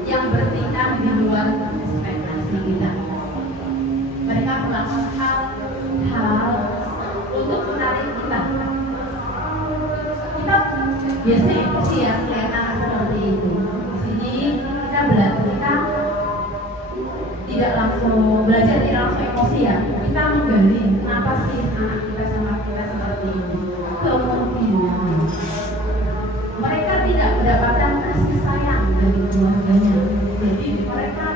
yang bertingkah di luar ekspektasi kita. Mereka melakukan hal untuk menarik kita. Kita biasanya emosi ya, kelihatan seperti itu. Di sini kita tidak langsung belajar, tidak langsung emosi ya. Kita menggali kenapa sih anak kita sama kita seperti ini. Kemungkinan mereka tidak mendapatkan kasih sayang dari keluarganya. Jadi mereka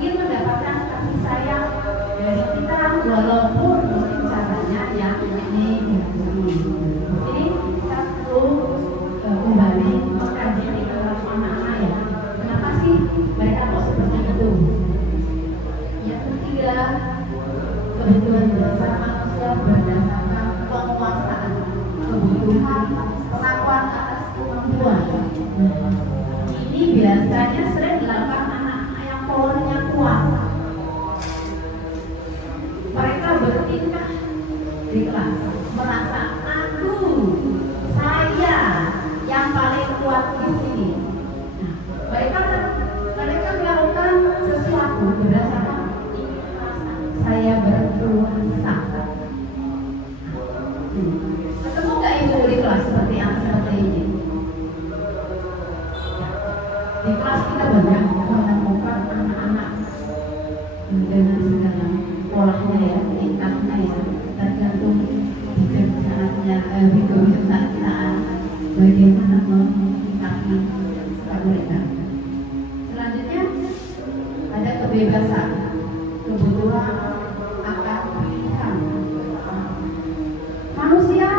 ingin mendapatkan kasih sayang dari kita, walaupun mungkin caranya yang ini. Jadi kita perlu kembali mengkaji dalam anak-anak ya. Kenapa sih mereka kok seperti itu? Yang ketiga, kebutuhan dasar manusia berdasarkan penguasaan, kebutuhan pengakuan atas kemampuan. Ini biasanya sering dilakukan anak-anak yang powernya kuat. Mereka bertingkah di kelas merasa saya yang paling kuat di sini. Nah, mereka melakukan sesuatu berdasarkan saya berkuasa. Ketemu nggak ibu di kelas seperti anak seperti ini? Di kelas kita banyak menemukan anak-anak dengan segala polanya ya, tingkahnya ya, tergantung kebijaksanaan bagaimana menyikapi mereka. Selanjutnya ada kebebasan, kebutuhan akan pilihan. Manusia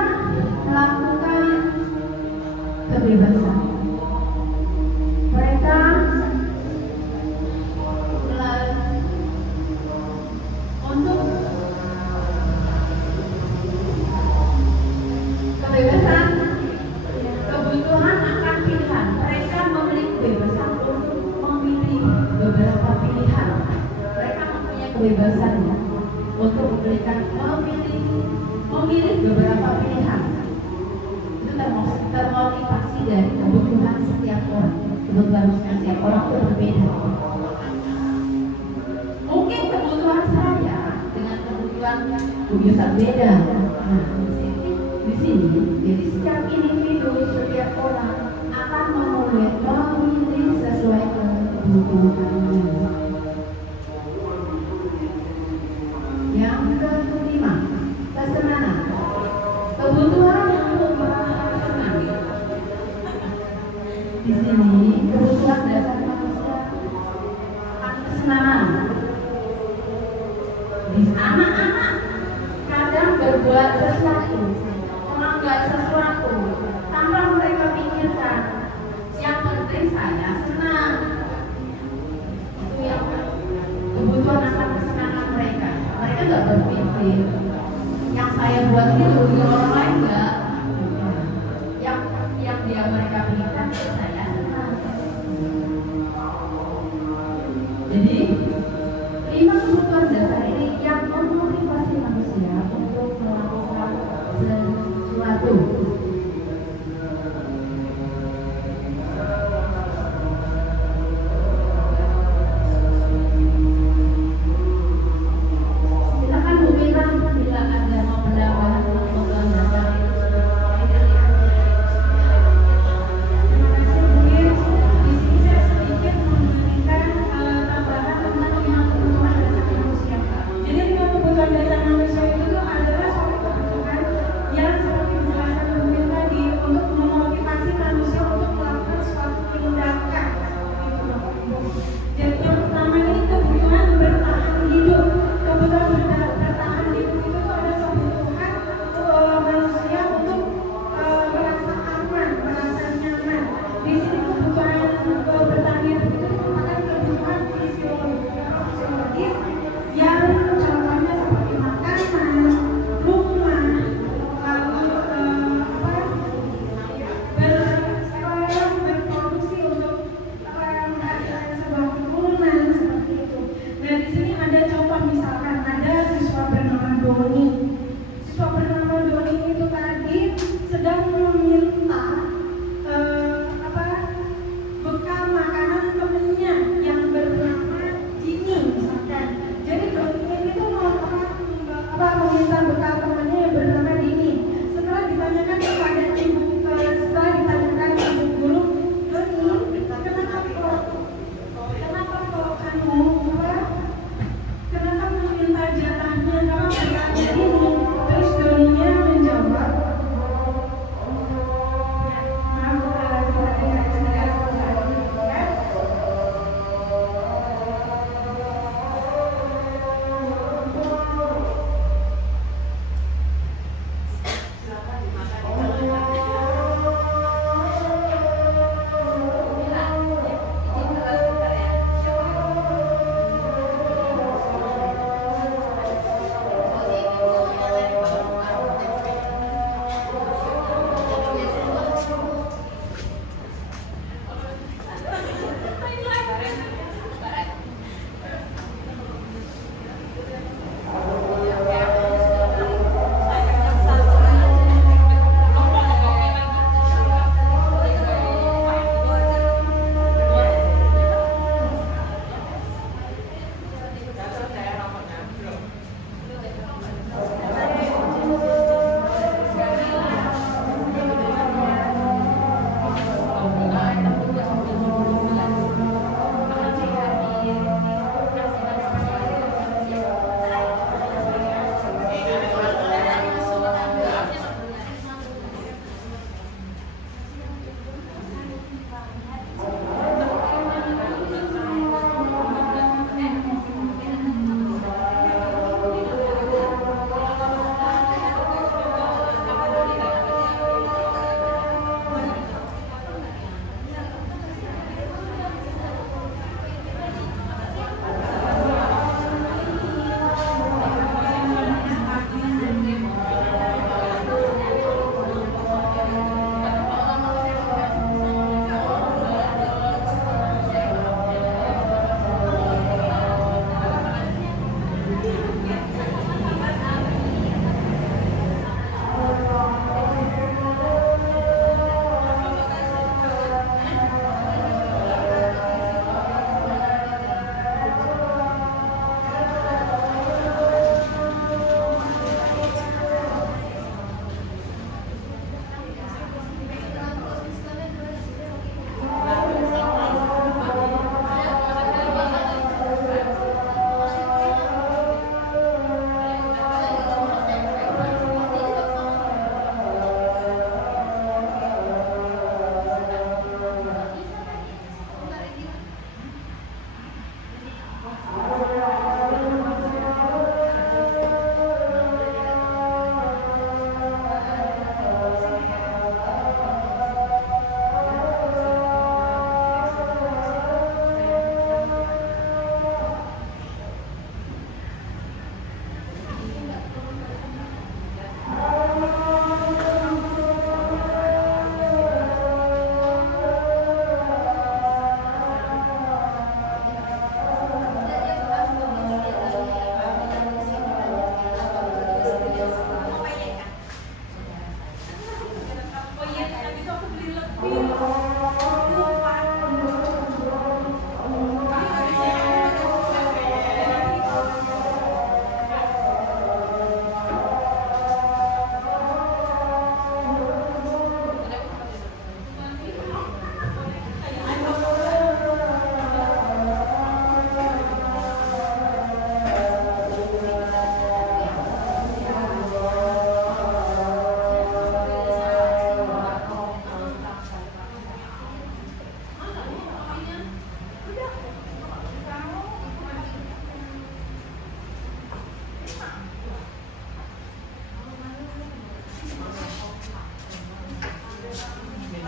melakukan kebebasan. Mereka untuk kebebasan, kebutuhan akan pilihan. Mereka memiliki kebebasan untuk memilih beberapa pilihan. Mereka mempunyai kebebasan untuk memilih beberapa pilihan. Itu termotivasi dari kebutuhan setiap orang. Kebutuhan setiap orang itu berbeda. Mungkin kebutuhan saya dengan kebutuhan bisa beda. Nah, di sini, jadi setiap individu, setiap orang akan memilih sesuai kebutuhannya. Yang kelima, kesenangan. Kebutuhan untuk merasa senang. Di sini kebutuhan dasar manusia akan kesenangan. Anak-anak kadang berbuat sesuatu, melanggar sesuatu tanpa mereka pikirkan. Yang penting saya senang.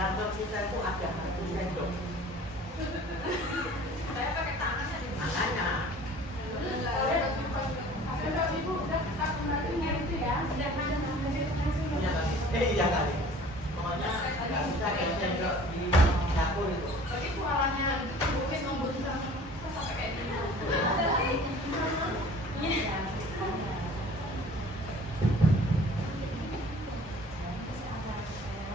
Kantor kita itu ada 1 sendok. Saya pakai tangan aja. Makanya. Ibu udah kembalinya itu ya. Iya kali. Pokoknya nggak bisa kayak sendok di dapur itu. Tapi suaranya mungkin membutuhkan sampai kayak gini.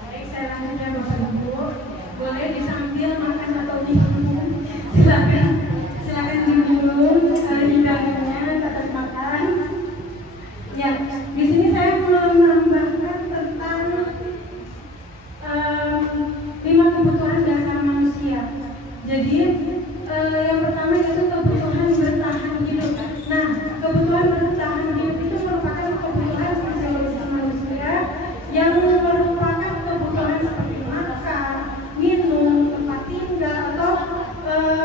Baik, saya lanjutkan Bapak Ibu. Boleh disambil makan atau minum. Silakan dulu hidangannya, tetap makan. Ya, di sini saya mau menambahkan tentang 5 kebutuhan dasar manusia. Jadi yang pertama yaitu kebutuhan bertahan hidup. Nah, kebutuhan bertahan hidup itu merupakan kebutuhan fisiologis manusia yang merupakan kebutuhan seperti makan, minum, tempat tinggal, atau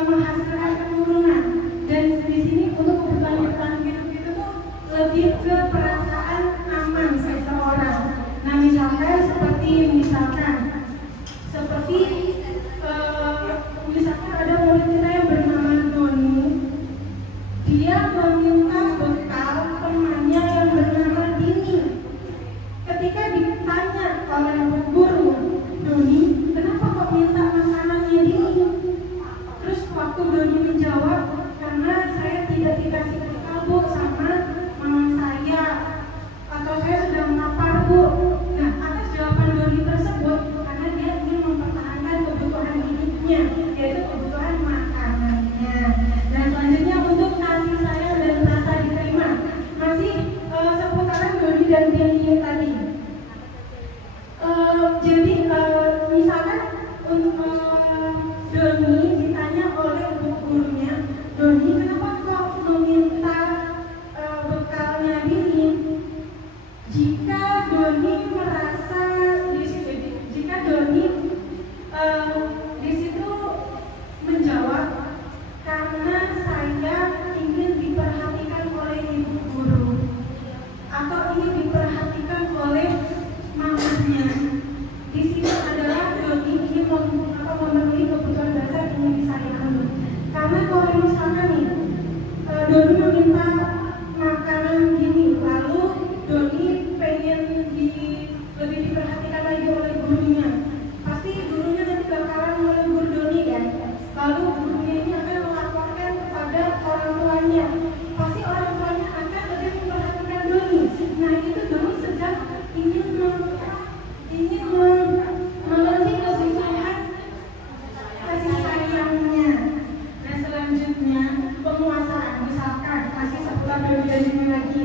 menghasilkan keturunan. Dan di sini untuk kebutuhan bertahan hidup itu tuh lebih ke perasaan aman seseorang. Nah, misalkan misalkan ada murid kita yang bernama Doni. Dia meminta bekal temannya yang bernama Dini. Ketika ditanya oleh guru, Doni, kenapa kok minta makanannya Dini? Terus waktu Doni menjawab, karena saya tidak dikasih bekal Bu sama mama saya, atau saya sudah melapar Bu. Nah, atas jawaban Doni tersebut, karena dia ingin mempertahankan kebutuhan hidupnya, yaitu kebutuhan makanannya. Dan selanjutnya untuk kasih sayang dan rasa diterima, masih seputaran Doni dan Dini tadi. Jadi misalkan Doni ditanya oleh gurunya, Doni kenapa kok meminta bekalnya Dini? Jika Doni merasa jika Doni di situ menjawab, karena saya ingin diperhatikan oleh ibu guru atau ingin diperhatikan oleh mamanya. Di sini adalah Doni ingin memenuhi kebutuhan dasar, ingin disayangi. Karena kalau misalkan nih Doni meminta makanan gini, lalu Doni pengen lebih diperhatikan lagi oleh gurunya, pasti gurunya nanti bakalan menegur Doni kan. Lalu gurunya ini akan melaporkan kepada orang tuanya, pasti orang tuanya akan lebih memperhatikan Doni. Nah, itu Doni sedang ingin memenuhi kebutuhan kasih sayangnya. Nah, selanjutnya penguasaan. Misalkan masih seputar Doni dan Dini lagi,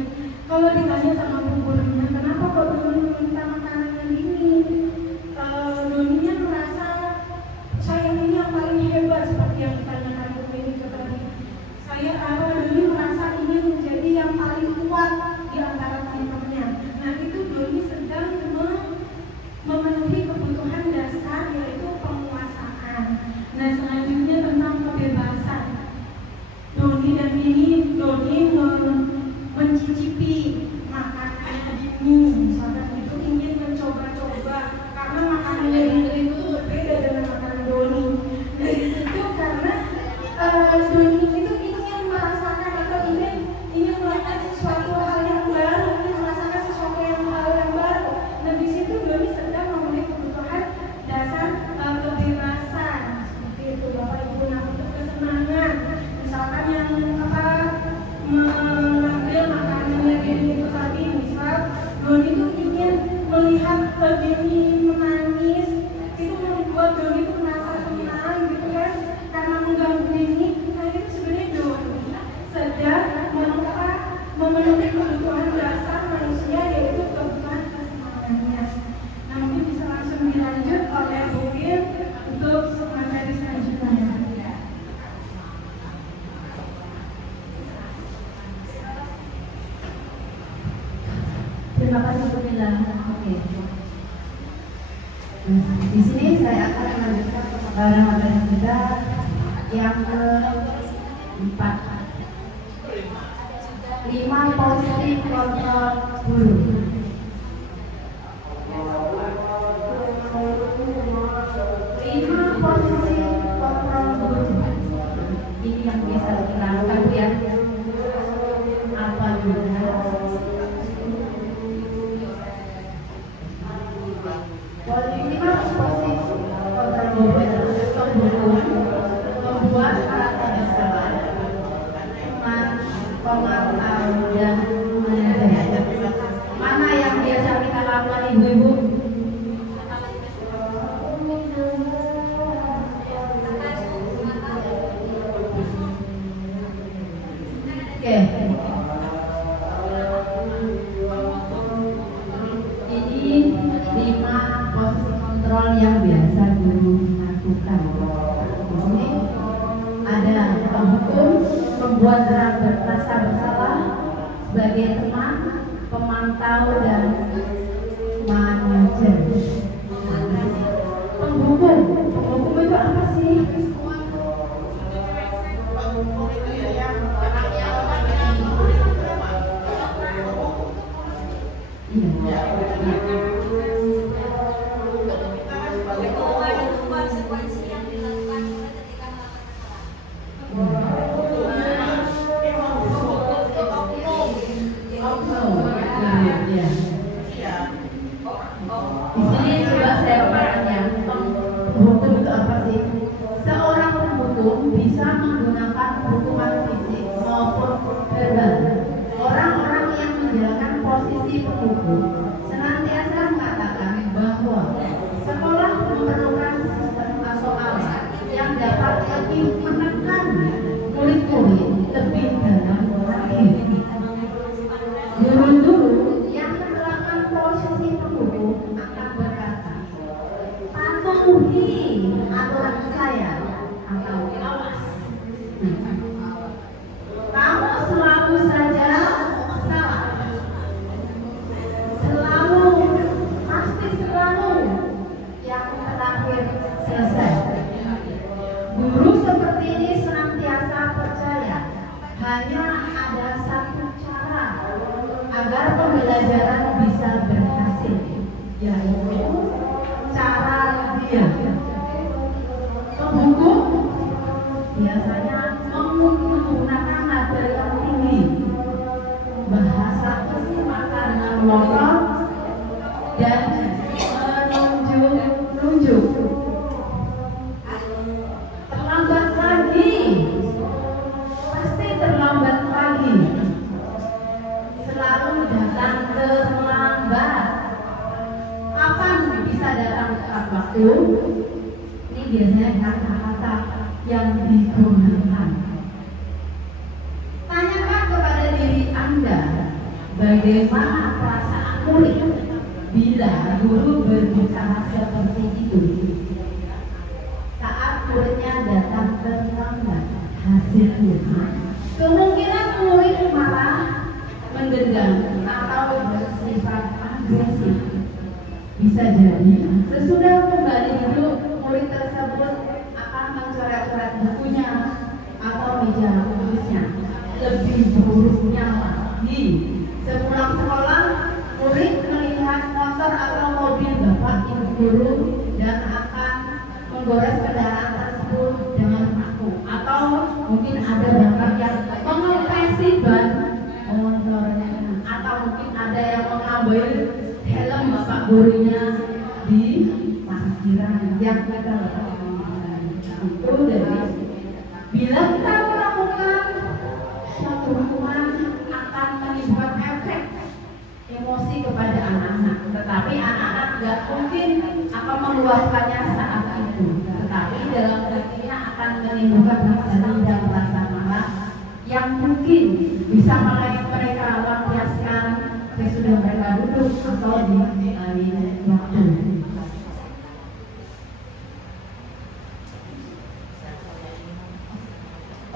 kalau ditanya sama gurunya, kenapa kok Doni meminta makanannya Dini? Doninya merasa saya ini yang paling hebat, seperti yang ditanyakan Bu ini tadi. Doni merasa ingin menjadi yang paling kuat di antara teman-temannya. Nah, itu Doni sedang memenuhi kebutuhan dasar, yaitu penguasaan. Nah, selanjutnya tentang kebebasan. Doni dan Dini, Doni mencicipi makanannya Dini, misalkan itu ingin mencoba-coba, karena makanannya Dini itu berbeda dengan makanan Doni. Nah, itu karena Doni itu ingin merasakan atau ingin melakukan sesuatu hal yang baru, ingin merasakan sesuatu hal yang baru. Nah, di situ Doni sedang memenuhi kebutuhan dasar kebebasan, seperti itu Bapak Ibu. Nah, untuk kesenangan, misalkan yang mengambil makanannya Dini itu tadi, misal Doni itu ingin melihat Dini menangis, itu membuat memenuhi kebutuhan dasar manusia yaitu kebutuhan kesenangannya. Nah, mungkin bisa langsung dilanjut oleh Bukit untuk materi selanjutnya. Terima kasih Bu Mila. Oke. Di sini saya akan melanjutkan pembahasan materi kita yang keempat. 5 posisi kontrol guru. 5 posisi kontrol guru. Ini yang bisa kita lakukan ya. Apa juga? Lima posisi kontrol guru adalah membuat alat dasar pemantau dan mengajar. Mana yang biasa kita lakukan ibu-ibu? Oke. Ini 5 posisi kontrol yang biasa guru lakukan. Di sini ada penghukum, membuat orang merasa bersalah, sebagai teman, pemantau dan manajer. Penghukum itu apa sih? Penghukum itu ya yang Iya. Hukuman itu konsekuensi yang dilakukan ketika melakukan kesalahan. Di sini coba saya perhatikan penghukum itu apa sih? Seorang penghukum bisa menggunakan hukuman fisik maupun verbal. Orang-orang yang menjalankan posisi penghukum senantiasa mengatakan bahwa sekolah memerlukan sistem atau alat yang dapat lebih menekan murid-murid lebih dalam lagi. Guru-guru yang menerapkan posisi penghukum akan berkata, patuhi aturan saya atau awas. Kamu selalu saja salah. Selalu, pasti selalu yang terakhir selesai. Guru seperti ini senantiasa percaya hanya ada satu cara agar pembelajaran bisa berhasil, yaitu cara dia. Penghukum biasanya menggunakan nada yang tinggi, bahasa kesimpulan dengan motor dan menunjuk-nunjuk. Terlambat lagi, pasti terlambat lagi. Selalu datang terlambat. Kapan bisa datang tepat waktu? Ini biasanya kata-kata yang digunakan. Tanyakan kepada diri Anda, bagaimana perasaan murid bila guru berbicara seperti itu? Saat muridnya datang terlambat, hasilnya kemungkinan murid marah, menggenggam atau bersifat agresif. Bisa jadi sesudah kembali duduk, murid tersebut akan mencoret-coret bukunya atau meja tulisnya. Lebih buruknya lagi, sepulang sekolah murid melihat motor atau mobil bapak ibu guru dan akan menggores kendaraan tersebut dengan paku, atau mungkin ada bapak yang mengempesi ban motornya, atau mungkin ada yang mengambil helm bapak gurunya di parkiran yang kita lakukan. Itu dari bila kita melakukan suatu hukuman akan menimbulkan efek emosi kepada anak-anak, tetapi anak-anak tidak mungkin akan meluapkannya saat itu, tetapi dalam hatinya akan menimbulkan rasa dendam, rasa marah, yang mungkin bisa mereka lampiaskan sesudah mereka duduk atau di lain waktu.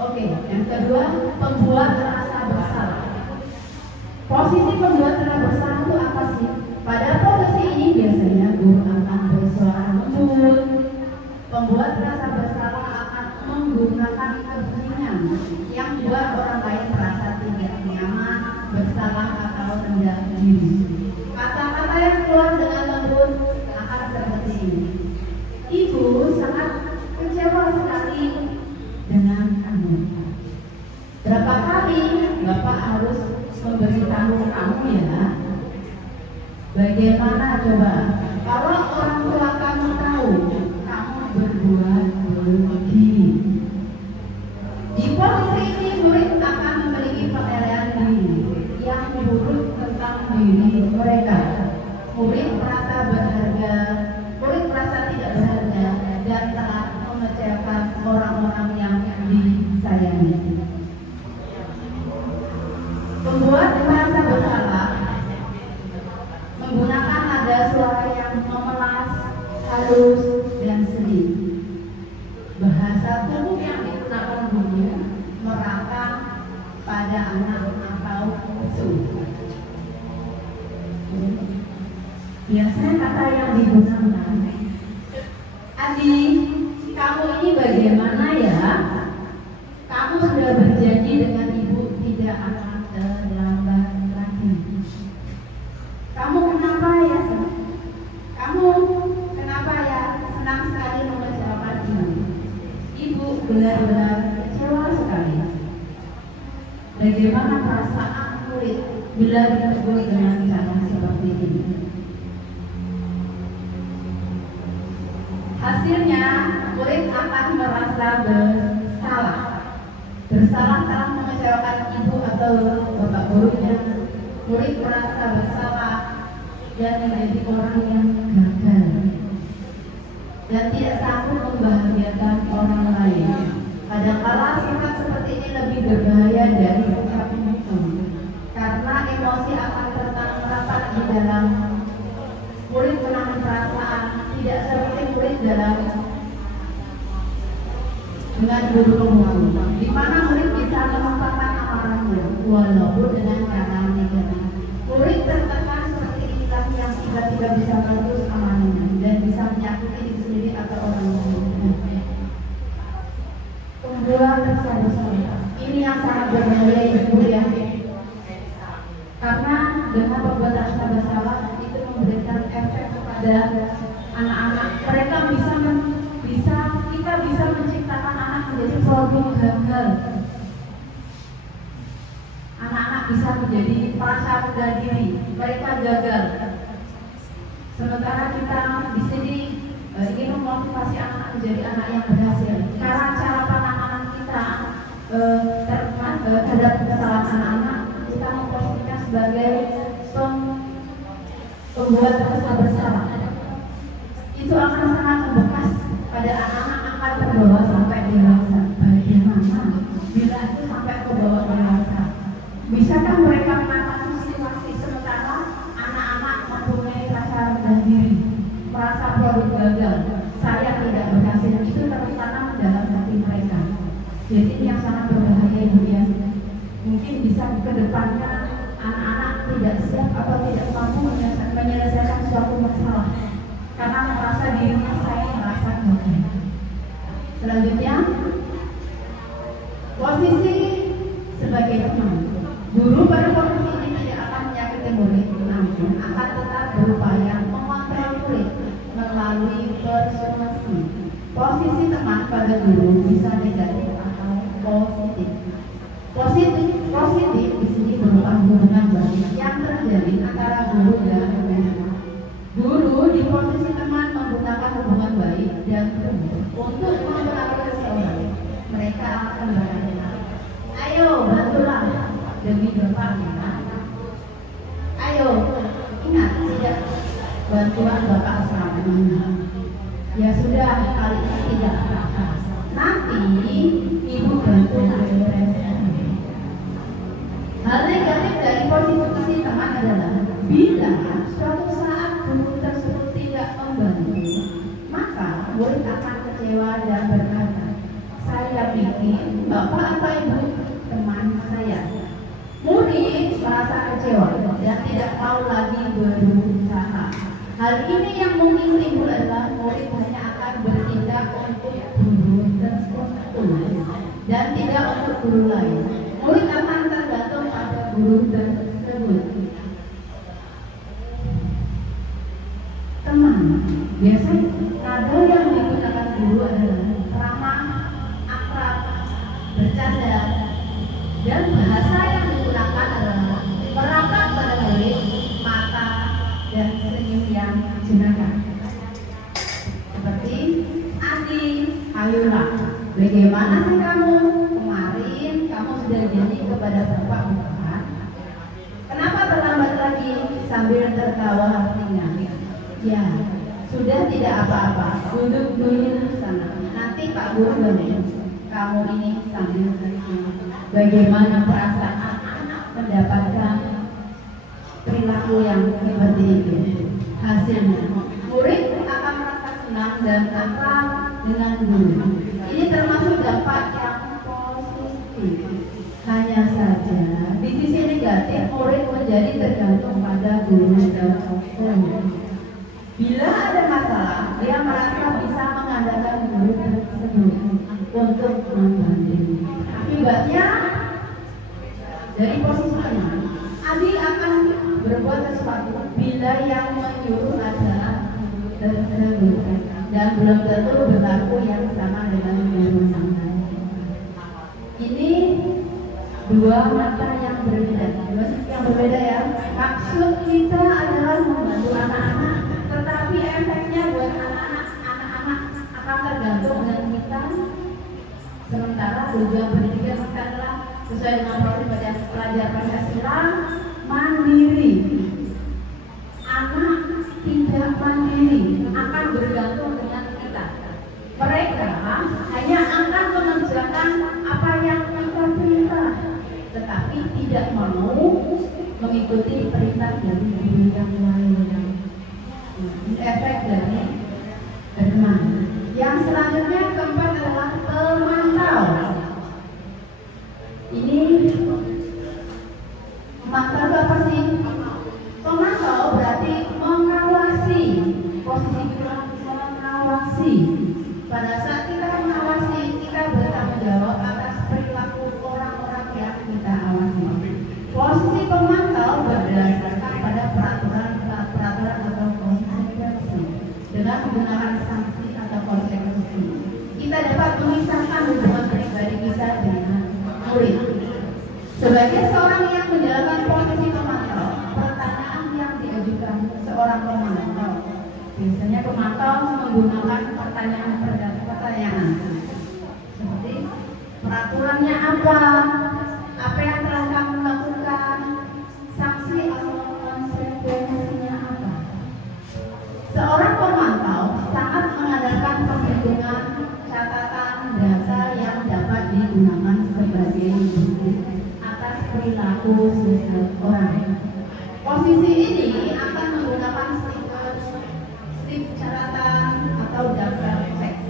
Oke, yang kedua, pembuat rasa bersalah. Posisi pembuat rasa bersalah itu apa sih? Pada posisi ini biasanya guru akan bersuara lembut. Pembuat rasa bersalah akan menggunakan keberanian yang buat orang lain merasa tidak nyaman, bersalah atau rendah diri. Kata-kata yang keluar dengan lembut akan seperti ini. Ibu sangat kecewa sekali dengan kamu. Berapa kali Bapak harus memberitahu kamu ya? Bagaimana coba kalau orang tua kamu tahu kamu berbuat begini? Di posisi ini murid akan memiliki penilaian diri yang buruk tentang diri mereka. Murid merasa berharga, murid merasa tidak berharga dan telah mengecewakan orang-orang yang disayangi. Pembuat merasa bersalah menggunakan nada suara yang memelas, halus, dan sedih. Bahasa tubuh yang digunakan guru merakam pada anak atau musuh. Biasanya kata yang digunakan, Adi, kamu ini bagaimana ya? Kamu sudah berjanji dengan ibu tidak akan terlambat lagi. Kamu kenapa ya? Kamu kenapa ya? Senang sekali mengecewakan ibu. Ibu benar-benar kecewa sekali. Bagaimana perasaan murid bila ditegur dengan cara seperti ini? Hasilnya, murid akan merasa bersalah. Bersalah telah mengecewakan ibu atau bapak gurunya. Murid merasa bersalah dan menjadi orang yang gagal dan tidak sanggup membahagiakan orang lain. Kadang-kala sikap seperti ini lebih berbahaya dari sikap itu, karena emosi akan tertanam rapat di dalam murid. Menahan perasaan tidak seperti murid dalam dengan guru pembuku, di mana murid bisa menumpahkan amarahnya walaupun dengan cara negatif. Murid tertekan seperti inilah yang tiba-tiba bisa meletus amarahnya dan bisa menyakiti diri sendiri atau orang lain. Pembuat rasa bersalah ini yang sangat berbahaya ibu ya, karena dengan pembuat rasa bersalah itu memberikan efek kepada anak-anak. Mereka kita bisa menciptakan anak menjadi produk gagal. Anak-anak bisa menjadi merasa rendah diri, mereka gagal. Sementara kita di sini ingin memotivasi anak menjadi anak yang berhasil. Cara penanganan kita terhadap kesalahan anak-anak, kita memposisikan sebagai pembuat rasa bersalah. Itu akan sangat membekas pada anak-anak, akan terbawa sampai dewasa. Bagaimana bila itu sampai terbawa dewasa? Bisakah mereka mengatasi situasi sementara anak-anak mempunyai rasa rendah diri, merasa produk gagal, saya tidak berhasil, itu tertanam dalam hati mereka. Jadi ini yang sangat berbahaya ya. Mungkin bisa kedepankan anak-anak tidak siap atau tidak mampu menyelesaikan suatu masalah karena merasa dirinya saya merasa gagal. Selanjutnya, posisi sebagai teman. Guru pada posisi ini tidak akan menyakiti murid, namun akan tetap berupaya mengontrol murid melalui persuasi. Posisi teman pada guru bisa negatif atau positif. Positif di sini berupa hubungan baik yang terjadi antara guru dan murid. Guru di posisi teman menggunakan hubungan baik dan untuk mempengaruhi seseorang. Mereka akan berkata, ayo bantulah demi Bapak. Ayo, ingat tidak bantuan Bapak selama ini. Ya sudah, kali ini tidak apa-apa. Nanti Ibu bantu beres. Bapak atau Ibu teman saya. Murid merasa kecewa dan tidak mau lagi berusaha. Hal ini yang mungkin timbul adalah murid hanya akan bertindak untuk guru tertentu dan tidak untuk guru lain. Murid akan tergantung pada guru tersebut. Teman, biasanya nada yang digunakan guru adalah ramah, akrab, bercanda, dan bahasa yang digunakan adalah meratap pada murid, mata, dan senyum yang jenaka. Seperti, Adi, ayolah, bagaimana sih kamu? Kemarin kamu sudah janji kepada Bapak bukan? Kenapa terlambat lagi? Sambil tertawa ringan. Ya, sudah tidak apa-apa. Duduk dulu sana. Nanti Pak Guru bantu. Kamu ini sambil tersenyum. Bagaimana perasaan mendapatkan perilaku yang seperti itu? Hasilnya, murid akan merasa senang dan akrab dengan guru. Ini termasuk dampak yang positif. Hanya saja, di sisi negatif, murid menjadi tergantung pada guru tersebut. Bila ada masalah, dia merasa bisa mengandalkan guru tersebut untuk membantu. Akibatnya, dari posisinya, Adi akan berbuat sesuatu bila yang menyuruh adalah tersebut dan belum tentu berlaku yang sama dengan guru yang lain. Ini dua mata yang berbeda, dua sisi yang berbeda ya. Maksud kita adalah membantu anak-anak, tetapi efeknya buat anak-anak akan tergantung dengan kita. Sementara tujuan pendidikan kita adalah sesuai dengan profil pelajar Pancasila, mandiri. Anak tidak mandiri, akan bergantung dengan kita. Mereka hanya akan mengerjakan apa yang kita perintah, tetapi tidak mau mengikuti perintah dari guru yang lain. Efek dari teman. Yang selanjutnya keempat adalah pemantau. Ini pemantau itu apa sih? Pemantau berarti mengawasi. Posisi kita mengawasi. Pada saat kita mengawasi, kita bertanggung jawab atas perilaku orang-orang yang kita awasi. Posisi pemantau berdasarkan pada peraturan atau konsekuensi. Dengan menggunakan sanksi atau konsekuensi, kita dapat memisahkan hubungan pribadi kita dengan murid. Sebagai seorang yang menjalankan posisi pemantau, pertanyaan yang diajukan seorang pemantau, biasanya pemantau menggunakan pertanyaan seperti peraturannya apa yang telah kamu lakukan, sanksi atau konsekuensinya apa. Seorang pemantau sangat mengandalkan perhitungan, catatan, data yang dapat digunakan sebagai bukti atas perilaku seseorang. Posisi ini akan menggunakan strip catatan atau daftar teks.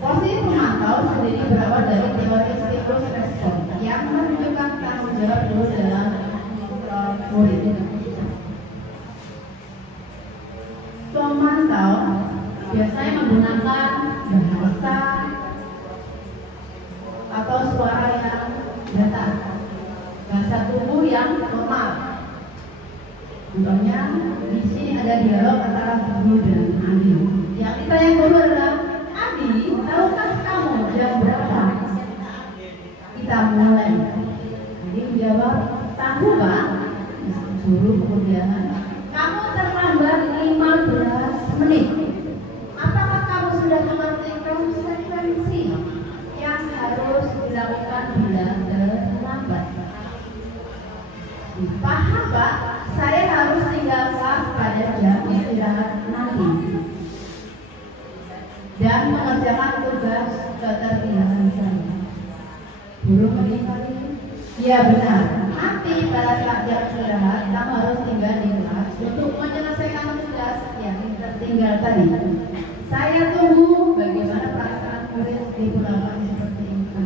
Posisi pemantau sendiri berawal dari teori stimulus respon yang menunjukkan tanggung jawab dulu dalam murid. Pemantau biasanya menggunakan bahasa atau suara yang datar, bahasa tubuh yang normal. Contohnya di sini ada dialog antara guru dan Adi. Yang ditanya guru adalah, Adi, tahukah kamu jam berapa kita mulai? Adi menjawab, tahu Pak. Guru kemudian, kamu terlambat 15 menit. Apakah kamu sudah mengerti konsekuensi yang harus dilakukan bila terlambat? Paham Pak, saya harus tinggal kelas pada jam istirahat nanti dan mengerjakan tugas ketertinggalan saya. Guru mengingatkan, ya benar. Nanti pada saat jam istirahat kamu harus tinggal di kelas untuk menyelesaikan tugas yang tertinggal tadi. Saya tunggu bagaimana perasaan murid di pulau seperti itu.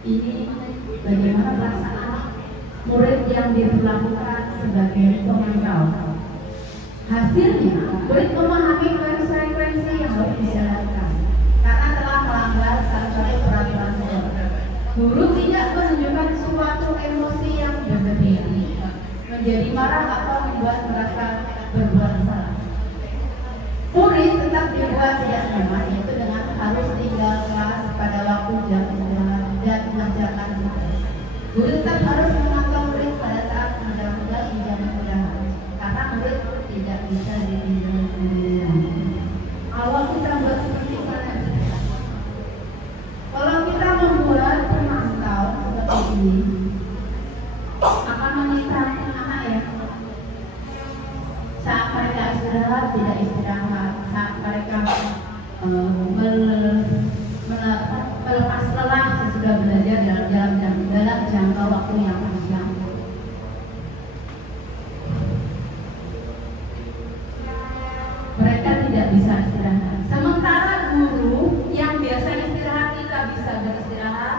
Ini bagaimana perasaan murid yang diperlakukan sebagai pemantau. Hasilnya, murid memahami konsekuensi yang harus dijalankan karena telah melanggar salah satu peraturan sekolah. Guru tidak menunjukkan suatu emosi yang berlebihan, menjadi marah atau membuat merasa berbuat salah. Murid tetap dibuat siap nyaman, yaitu dengan harus tinggal kelas pada waktu jam istirahat dan mengerjakan tugas. Guru tetap harus memantau murid pada saat meninggal di jam istirahat, karena murid tidak bisa ditinggal sendirian. Kalau kita buat seperti mana? Kalau kita membuat pemantau seperti ini, akan menyita anak ya. Saat mereka istirahat tidak istirahat, saat mereka melepas lelah sesudah belajar dalam jangka waktu yang panjang. Mereka tidak bisa istirahat. Sementara guru yang biasa istirahat, kita bisa beristirahat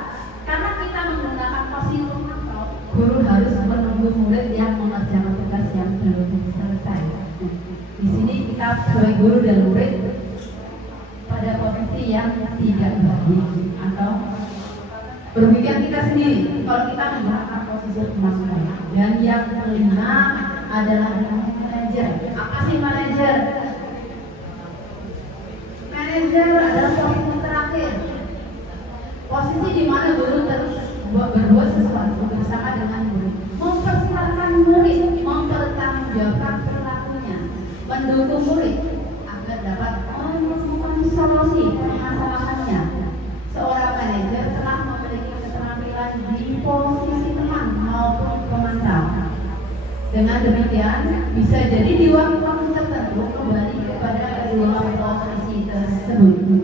karena kita menggunakan posisi pemantau. Guru harus menunggu murid yang mengerjakan tugas yang belum selesai. Di sini kita sebagai guru dan murid pada posisi yang tidak baik atau berpikir kita sendiri kalau kita menggunakan posisi pemantau. Dan yang kelima adalah manajer. Apa sih manajer? Manajer adalah posisi terakhir, posisi di mana guru terus berbuat sesuatu bersama dengan murid, mempersilahkan murid mempertanggungjawabkan perilakunya, mendukung murid agar dapat menemukan solusi permasalahannya. Seorang manajer telah memiliki keterampilan di posisi teman maupun pemantau. Dengan demikian, bisa jadi di waktu tertentu kembali kepada dua posisi tersebut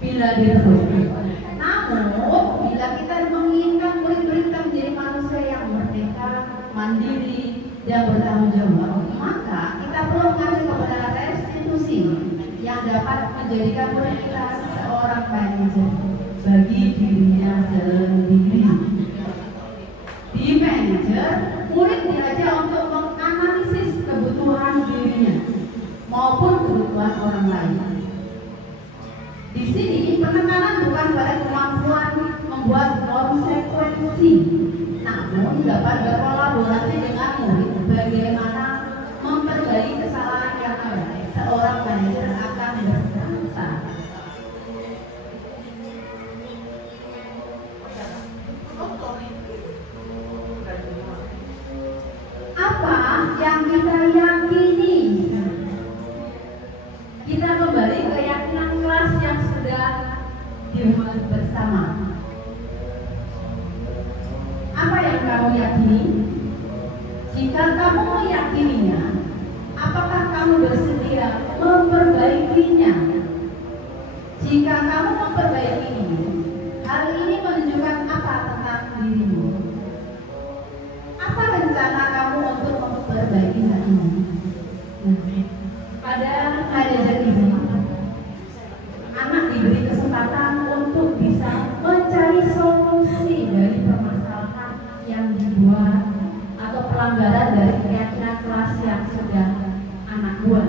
bila diperlukan. Namun, bila kita menginginkan murid-murid kita menjadi manusia yang merdeka, mandiri, dan bertanggung jawab, maka kita perlu mengacu kepada restitusi yang dapat menjadikan murid kita seorang manajer bagi dirinya sendiri. Di manajer, murid diajak untuk menganalisis kebutuhan dirinya maupun kebutuhan orang lain. Di sini penekanan bukan pada kemampuan membuat konsekuensi, namun dapat berkolaborasi dengan murid bagaimana memperbaiki kesalahan yang ada. Seorang manajer akan berkata, apa yang kita yakini? Kita kembali ke keyakinan kelas yang sudah dibuat bersama. Apa yang kamu yakini? Jika kamu meyakininya, apakah kamu bersedia memperbaikinya? Jika kamu memperbaikinya, hal ini menunjukkan apa tentang dirimu? Apa rencana kamu untuk memperbaiki hal ini? Pada manajer ini, anak diberi kesempatan untuk bisa mencari solusi dari permasalahan yang dibuat atau pelanggaran dari keyakinan kelas yang sudah anak buat.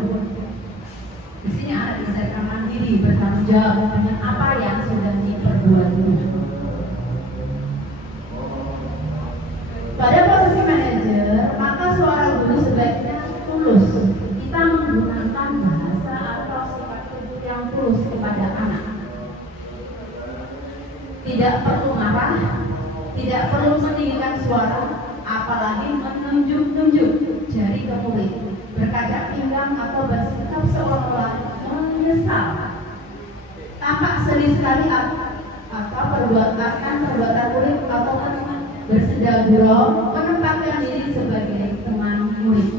Di sini anak diajarkan mandiri, bertanggung jawab dengan apa yang sudah diperbuat. Pada posisi manajer, maka seorang guru sebaiknya tulus. Kita menggunakan bahasa atau sifat tubuh yang tulus kepada anak. Tidak perlu marah, tidak perlu meninggikan suara, apalagi menunjuk-nunjuk jari ke murid, berkaca pinggang atau bersikap seolah-olah menyesal. Tampak sedih sekali atau perbuatan murid atau bersedal gurau menempatkan diri sebagai teman murid.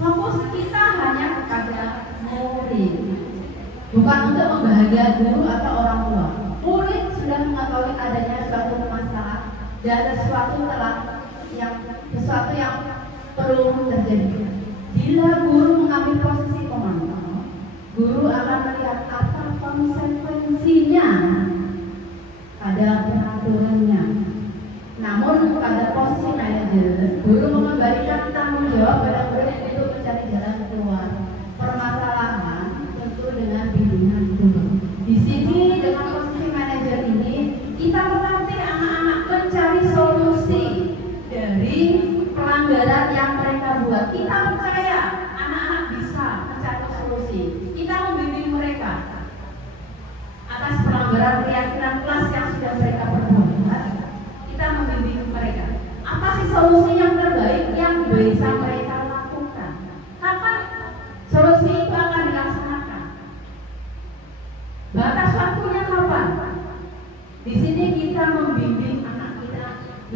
Fokus kita hanya kepada murid, bukan untuk membahagiakan guru atau orang tua. Murid sudah mengetahui adanya suatu masalah dan sesuatu yang perlu terjadi. Bila guru mengambil posisi pemantau, guru akan melihat apa konsekuensinya.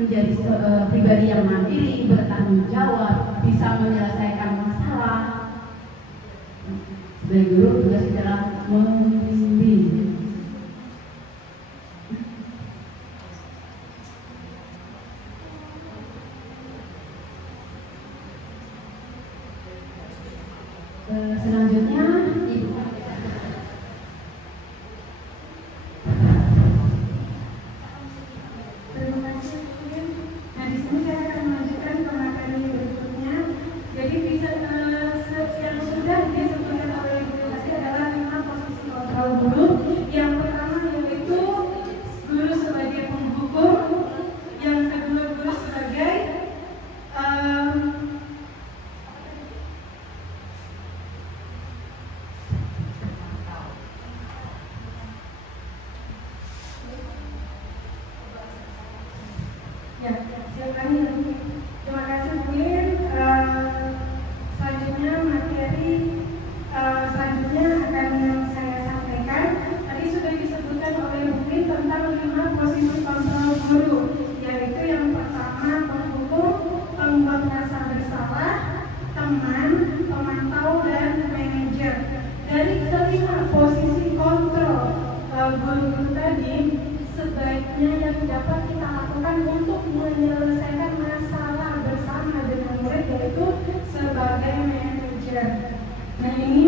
menjadi pribadi yang mandiri, bertanggung jawab, bisa menyelesaikan masalah. Sebagai guru tugas adalah membimbing. Selanjutnya Ibu. Terima kasih. Nah, di sini saya akan melanjutkan ke materi berikutnya. Jadi bisa yang sudah disebutkan oleh Ibu tadi adalah 5 posisi kontrol guru. Yang pertama yaitu guru sebagai penghukum, yang kedua guru sebagai ya, silakan. Terima kasih Bu Lin. Selanjutnya materi selanjutnya akan saya sampaikan. Tadi sudah disebutkan oleh Bu Lin tentang 5 posisi kontrol guru, yaitu yang pertama penghukum, pembuat rasa bersalah, teman, pemantau, dan manajer. Dari kelima posisi kontrol guru tadi, sebaiknya yang dapat kita lakukan untuk menyelesaikan masalah bersama dengan murid yaitu sebagai manajer. Nah, ini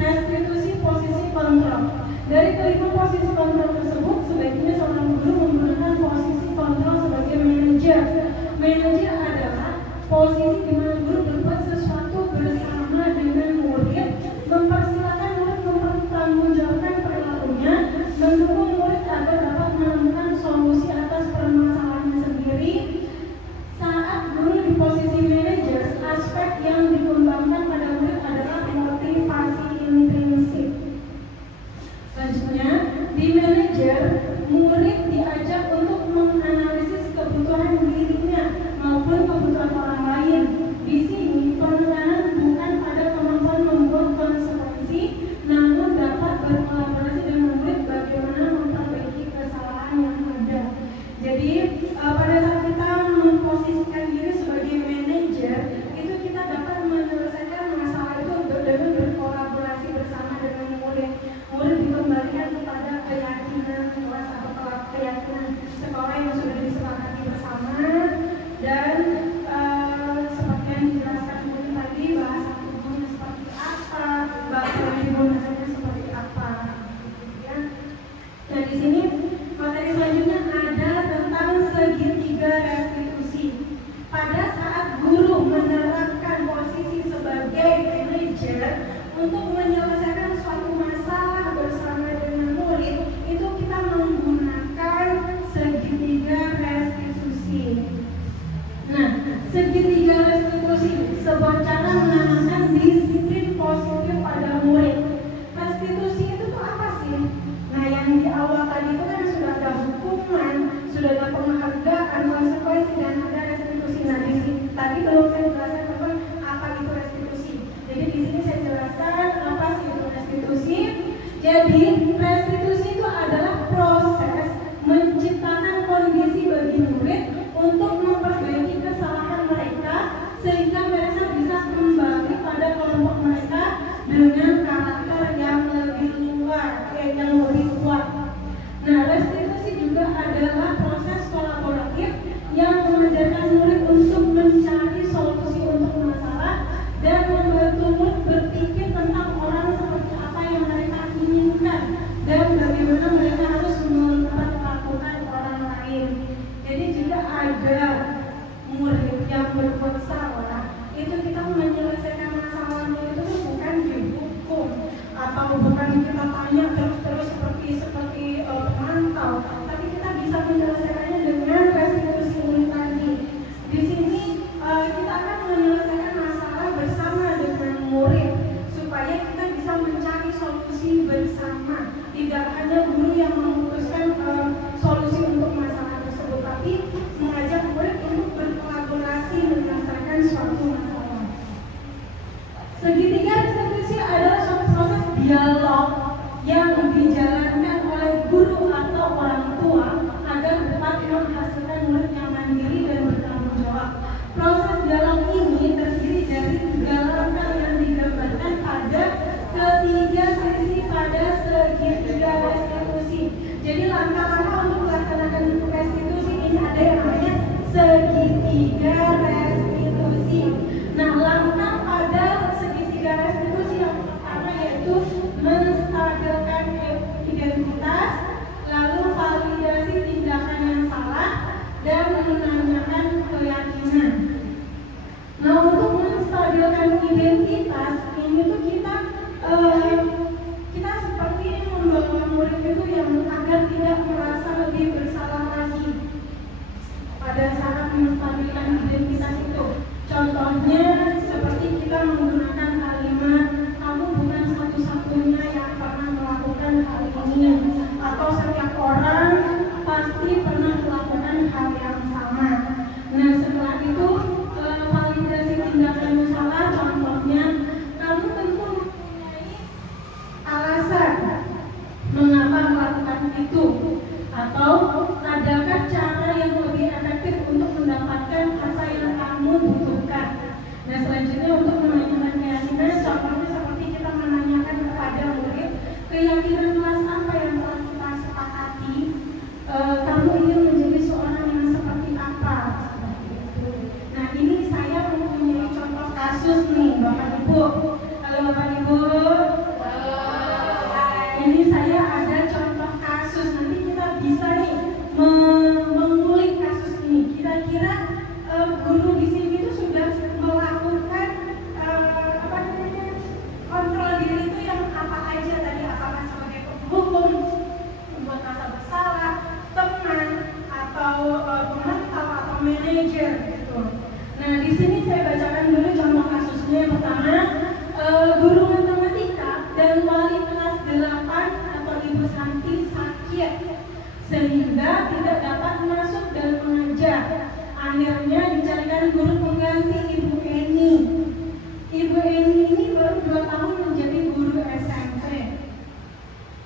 restitusi posisi kontrol. Dari kelima posisi kontrol tersebut, sebaiknya seorang guru menggunakan posisi kontrol sebagai manajer. Manajer adalah posisi di mana guru berbuat sesuatu bersama dengan murid, mempersilahkan murid mempertanggungjawabkan perilakunya, mendukung murid agar dapat menemukan solusi atas permasalahannya sendiri. Saat guru di posisi manajer, aspek yang dikembangkan pada murid adalah motivasi intrinsik. Selanjutnya, di manajer, murid diajak untuk menganalisis kebutuhan dirinya maupun kebutuhan orang lain. Di sini, penekanan bukan pada kemampuan membuat konsekuensi, namun dapat berkolaborasi dengan murid bagaimana memperbaiki kesalahan yang ada. Jadi, pada saat kita memposisikan diri sebagai manajer, itu kita dapat menyelesaikan masalah itu dengan berkolaborasi bersama dengan murid. Murid dikembalikan kepada keyakinan kelas atau keyakinan sekolah yang sudah disepakati bersama, dan seperti yang dijelaskan mungkin tadi, bahasa tubuhnya seperti apa, bahasa yang digunakannya seperti apa. Ya. Nah, di sini materi selanjutnya ada tentang segitiga restitusi. Pada saat guru menerapkan posisi sebagai manajer untuk menyelesaikan suatu masalah bersama dengan murid, itu kita menggunakan segitiga restitusi. Nah, segitiga restitusi sebuah cara menanamkan disiplin positif pada murid. Restitusi itu tuh apa sih? Nah, yang di awal tadi itu kan sudah ada hukuman, sudah ada penghargaan, konsekuensi, dan ada restitusi. Nah, di sini tadi belum saya jelaskan tentang apa itu restitusi. Jadi di sini saya jelaskan apa sih itu restitusi. Jadi restitusi itu adalah proses menciptakan kondisi bagi murid untuk memperbaiki kesalahan mereka sehingga mereka bisa kembali pada kelompok mereka dengan karakter yang lebih luar, yang lebih kuat. Nah, restitusi juga adalah proses kolaboratif yang mengajarkan murid untuk mencari solusi untuk masalah dan membantu murid berpikir tentang orang seperti apa yang mereka inginkan dan bagaimana mereka harus memperlakukan orang lain. Jadi jika ada murid yang berbuat salah, itu kita menyelesaikan masalahnya itu bukan dihukum atau bukan kita tanya terus seperti pemantau, tapi kita bisa menyelesaikannya dengan restitusi ini tadi. Di sini kita akan menyelesaikan masalah bersama dengan murid supaya kita bisa mencari solusi bersama. Tidak hanya guru yang memutuskan solusi untuk masalah tersebut, tapi mengajak murid untuk berkolaborasi menyelesaikan suatu masalah. Segitiga restitusi adalah suatu proses dialog yang dijalankan oleh guru atau orang tua agar dapat kasus nih Bapak Ibu. Halo Bapak Ibu. Ini saya ada contoh kasus, nanti kita bisa nih mengulik kasus ini. Kira-kira guru di sini itu sudah melakukan kontrol diri itu yang apa aja tadi, apakah sebagai penghukum, membuat rasa bersalah, teman, atau pemantau atau manajer gitu. Nah di sini saya bacakan dulu contoh kasusnya. Yang pertama, guru matematika dan wali kelas 8 atau Ibu Santi sakit sehingga tidak dapat masuk dan mengajar. Akhirnya dicarikan guru pengganti, Ibu Eni. Ibu Eni ini baru 2 tahun menjadi guru SMP.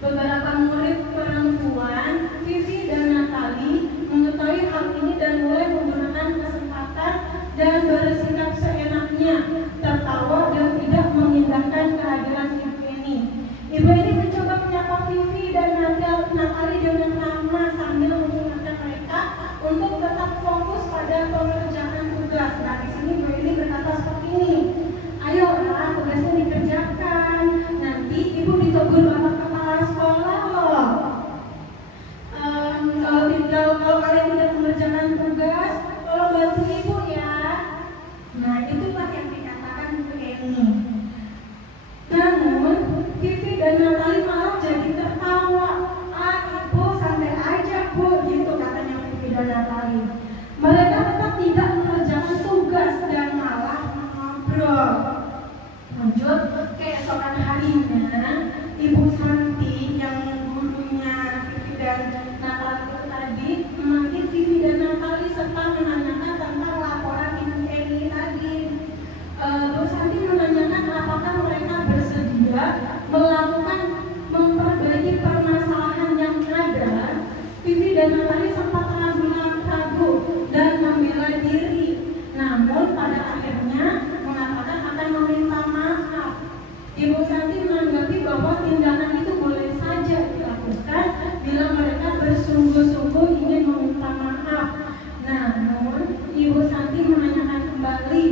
Beberapa murid perempuan, Vivi dan Natali, mengetahui hal ini dan mulai menggunakan kesempatan dan bersikap seenaknya, tertawa dan tidak mengindahkan kehadiran Ibu Eni. Ibu Eni mencoba menyapa Vivi dan Natali dengan ramah sambil mengingatkan mereka untuk tetap fokus pada pengerjaan tugas. Nah di sini Bu Eni berkata seperti ini, ayo tugasnya dikerjakan, nanti Ibu ditegur Bapak Kepala Sekolah loh. Kalau kalian tidak mengerjakan tugas, tolong bantu Ibu ya. Nah itulah yang dikatakan Bu Eni. Namun Vivi dan Natali malah jadi tertawa. Ibu santai aja Bu, gitu katanya Vivi dan Natali. Mereka tetap tidak mengerjakan tugas dan malah ngobrol. Lanjut, keesokan harinya Ibu Santi yang gurunya Vivi dan Natali itu tadi memanggil Vivi dan Natali serta menanyakan tentang laporan Ibu Eni tadi. Bu Santi menanyakan apakah mereka bersedia melakukan memperbaiki permasalahan yang ada. Vivi dan Natali sempat ragu-ragu dan membela diri, namun pada akhirnya mengatakan akan meminta maaf. Ibu Santi menanggapi bahwa tindakan itu boleh saja dilakukan bila mereka bersungguh-sungguh ingin meminta maaf. Namun Ibu Santi menanyakan kembali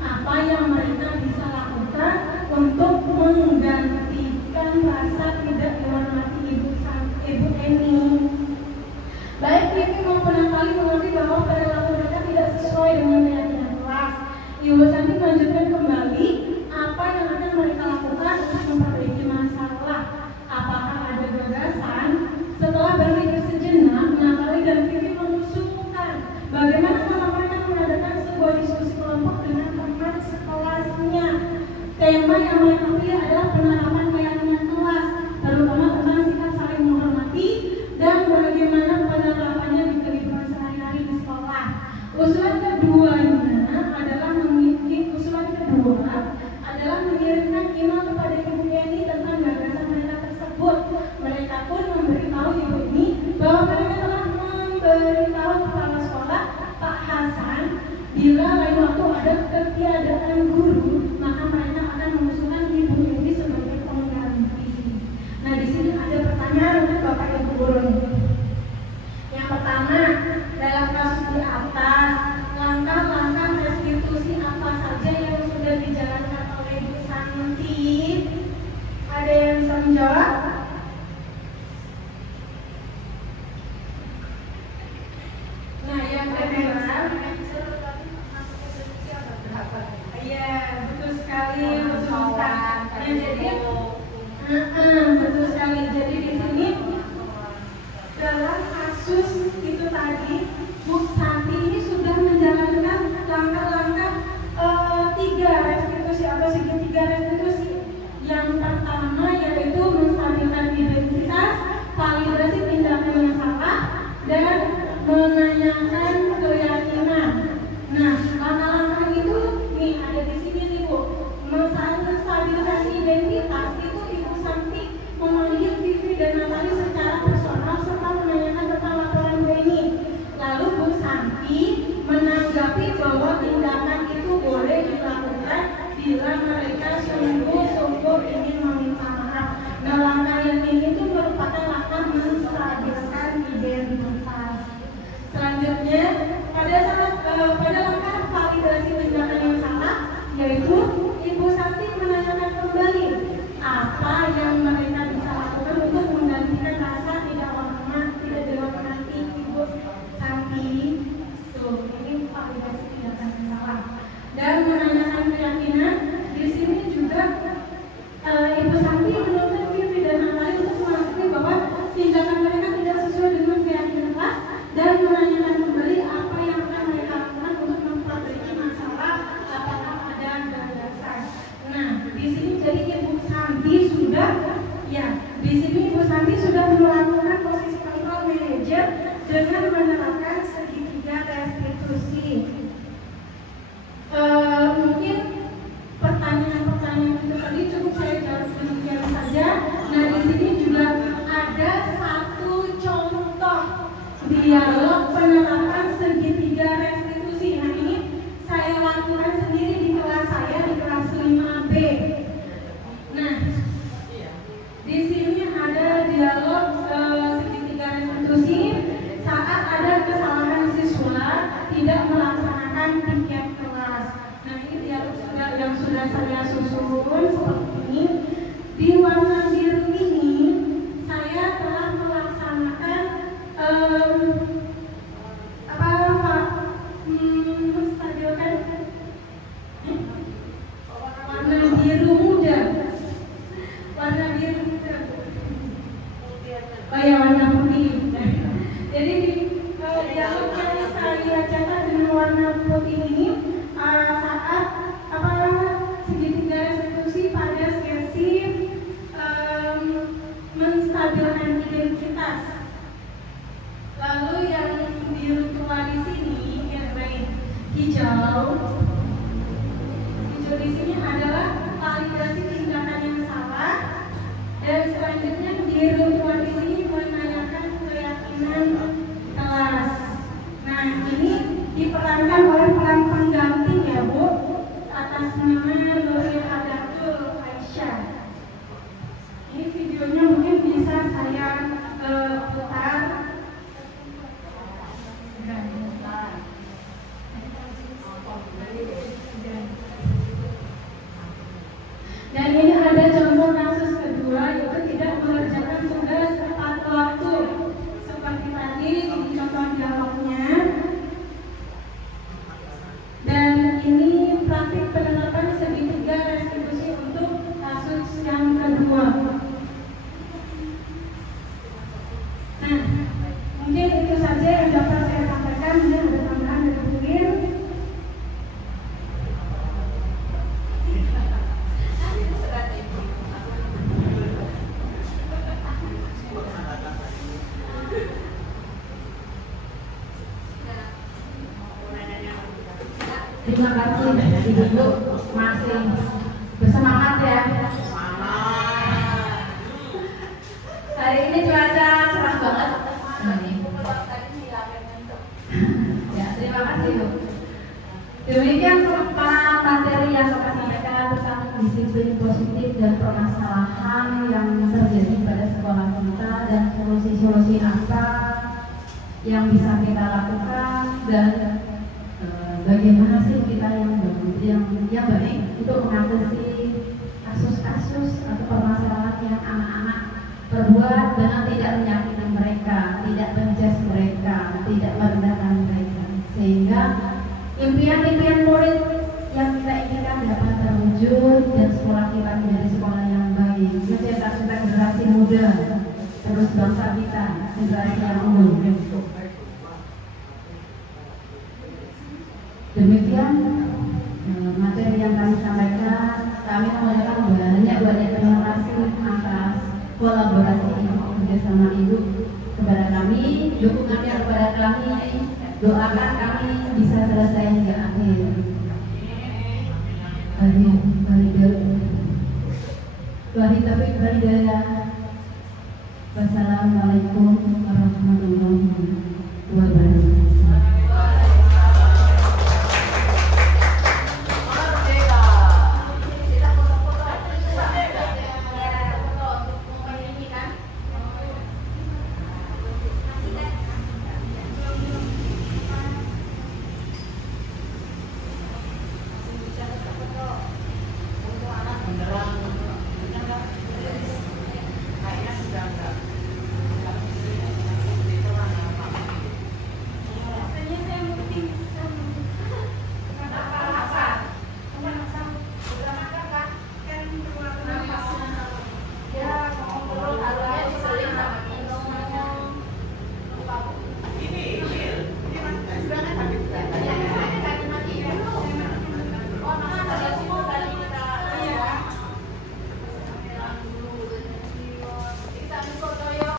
apa yang mereka bisa lakukan untuk menggantikan rasa tidak dihormati Ibu Eni. Baik Vivi maupun Natali mengerti bahwa perilaku mereka tidak sesuai dengan keyakinan kelas. Ibu Santi melanjutkan kembali apa yang akan mereka lakukan untuk memperbaiki masalah. Apakah ada gagasan? Setelah berpikir sejenak, Natali dan Vivi mengusulkan bagaimana kalau mereka mengadakan sebuah diskusi kelompok dengan teman sekelasnya. Tema yang mereka pilih adalah penerapan keyakinan kelas, terutama tentang sikap saling menghormati dan bagaimana penerapannya di kehidupan sehari-hari di sekolah. Usulan kedua adalah mengirimkan email kepada Ibu Eni tentang gagasan mereka tersebut. Mereka pun memberitahu Ibu Eni bahwa mereka telah memberitahu kepala sekolah Pak Hasan bila lain waktu ada ketiadaan guru, maka mereka akan mengusulkan Ibu Eni sebagai pengganti. Nah di sini ada pertanyaan untuk Bapak Ibu guru. Yang pertama, dalam kasus di atas, langkah-langkah restitusi apa saja yang sudah dijalankan oleh Ibu Santi? Ada yang bisa menjawab? Nah, yang kedua, iya betul sekali, betul sekali. Jadi, betul sekali. Jadi di sini dalam kasus itu tadi, Bu Santi ini sudah menjalankan langkah-langkah 3 restitusi atau segitiga restitusi. Yang pertama yaitu menstabilkan identitas, validasi tindakan yang salah, dan menanyakan keyakinan. Nah, langkah-langkah itu nih ada di sini nih Bu. Menstabilkan identitas itu Ibu Santi memanggil Vivi dan Natali secara personal serta menanyakan tentang laporan Bu Eni. Lalu Bu Santi saya susun seperti ini. Di warna biru ini saya telah melaksanakan menstabilkan warna biru muda. Warna biru muda. Oh ya, warna putih. Jadi di dialog yang saya catat dengan warna putih ini saat segitiga restitusi pada sesi menstabilkan identitas. Lalu yang biru tua di sini, yang baik hijau di sini adalah kalibrasi tindakan yang salah. Dan selanjutnya biru tua di sini menanyakan keyakinan kelas. Nah, ini diperankan oleh peran pengganti ya Bu, atas nama Nuril Adatul Aisyah. Ini videonya mungkin bisa saya putar. Dan ini ada contoh kasus kedua, yaitu tidak mengerjakan tugas tepat waktu. Seperti tadi ini contoh dialognya. Dan ini praktik penerapan segitiga restitusi untuk kasus yang kedua. Nah, mungkin itu saja yang dapat saya sampaikan. Mungkin ada tambahan dari mungkin. Terima kasih Ibu, masih bersemangat ya. Hari ini cuaca cerah banget. Ya, terima kasih Bu. Demikian materi yang saya sampaikan tentang disiplin positif dan permasalahan yang terjadi pada sekolah kita dan solusi-solusi apa yang bisa kita lakukan dan bagaimana sih kita yang baik untuk mengatasi kasus-kasus atau permasalahan yang anak-anak perbuat dengan tidak menyakiti mereka, tidak menjudge mereka, tidak merendahkan mereka, sehingga impian-impian murid yang kita inginkan dapat terwujud dan sekolah kita menjadi sekolah yang baik, mencetak generasi muda, terus bangsa kita generasi yang unggul. Demikian materi yang kami sampaikan. Kami mengucapkan banyak terima kasih atas kolaborasi bersama Ibu kepada kami, dukungannya kepada kami, doakan kami bisa selesai hingga akhir. Wassalamualaikum warahmatullahi wabarakatuh.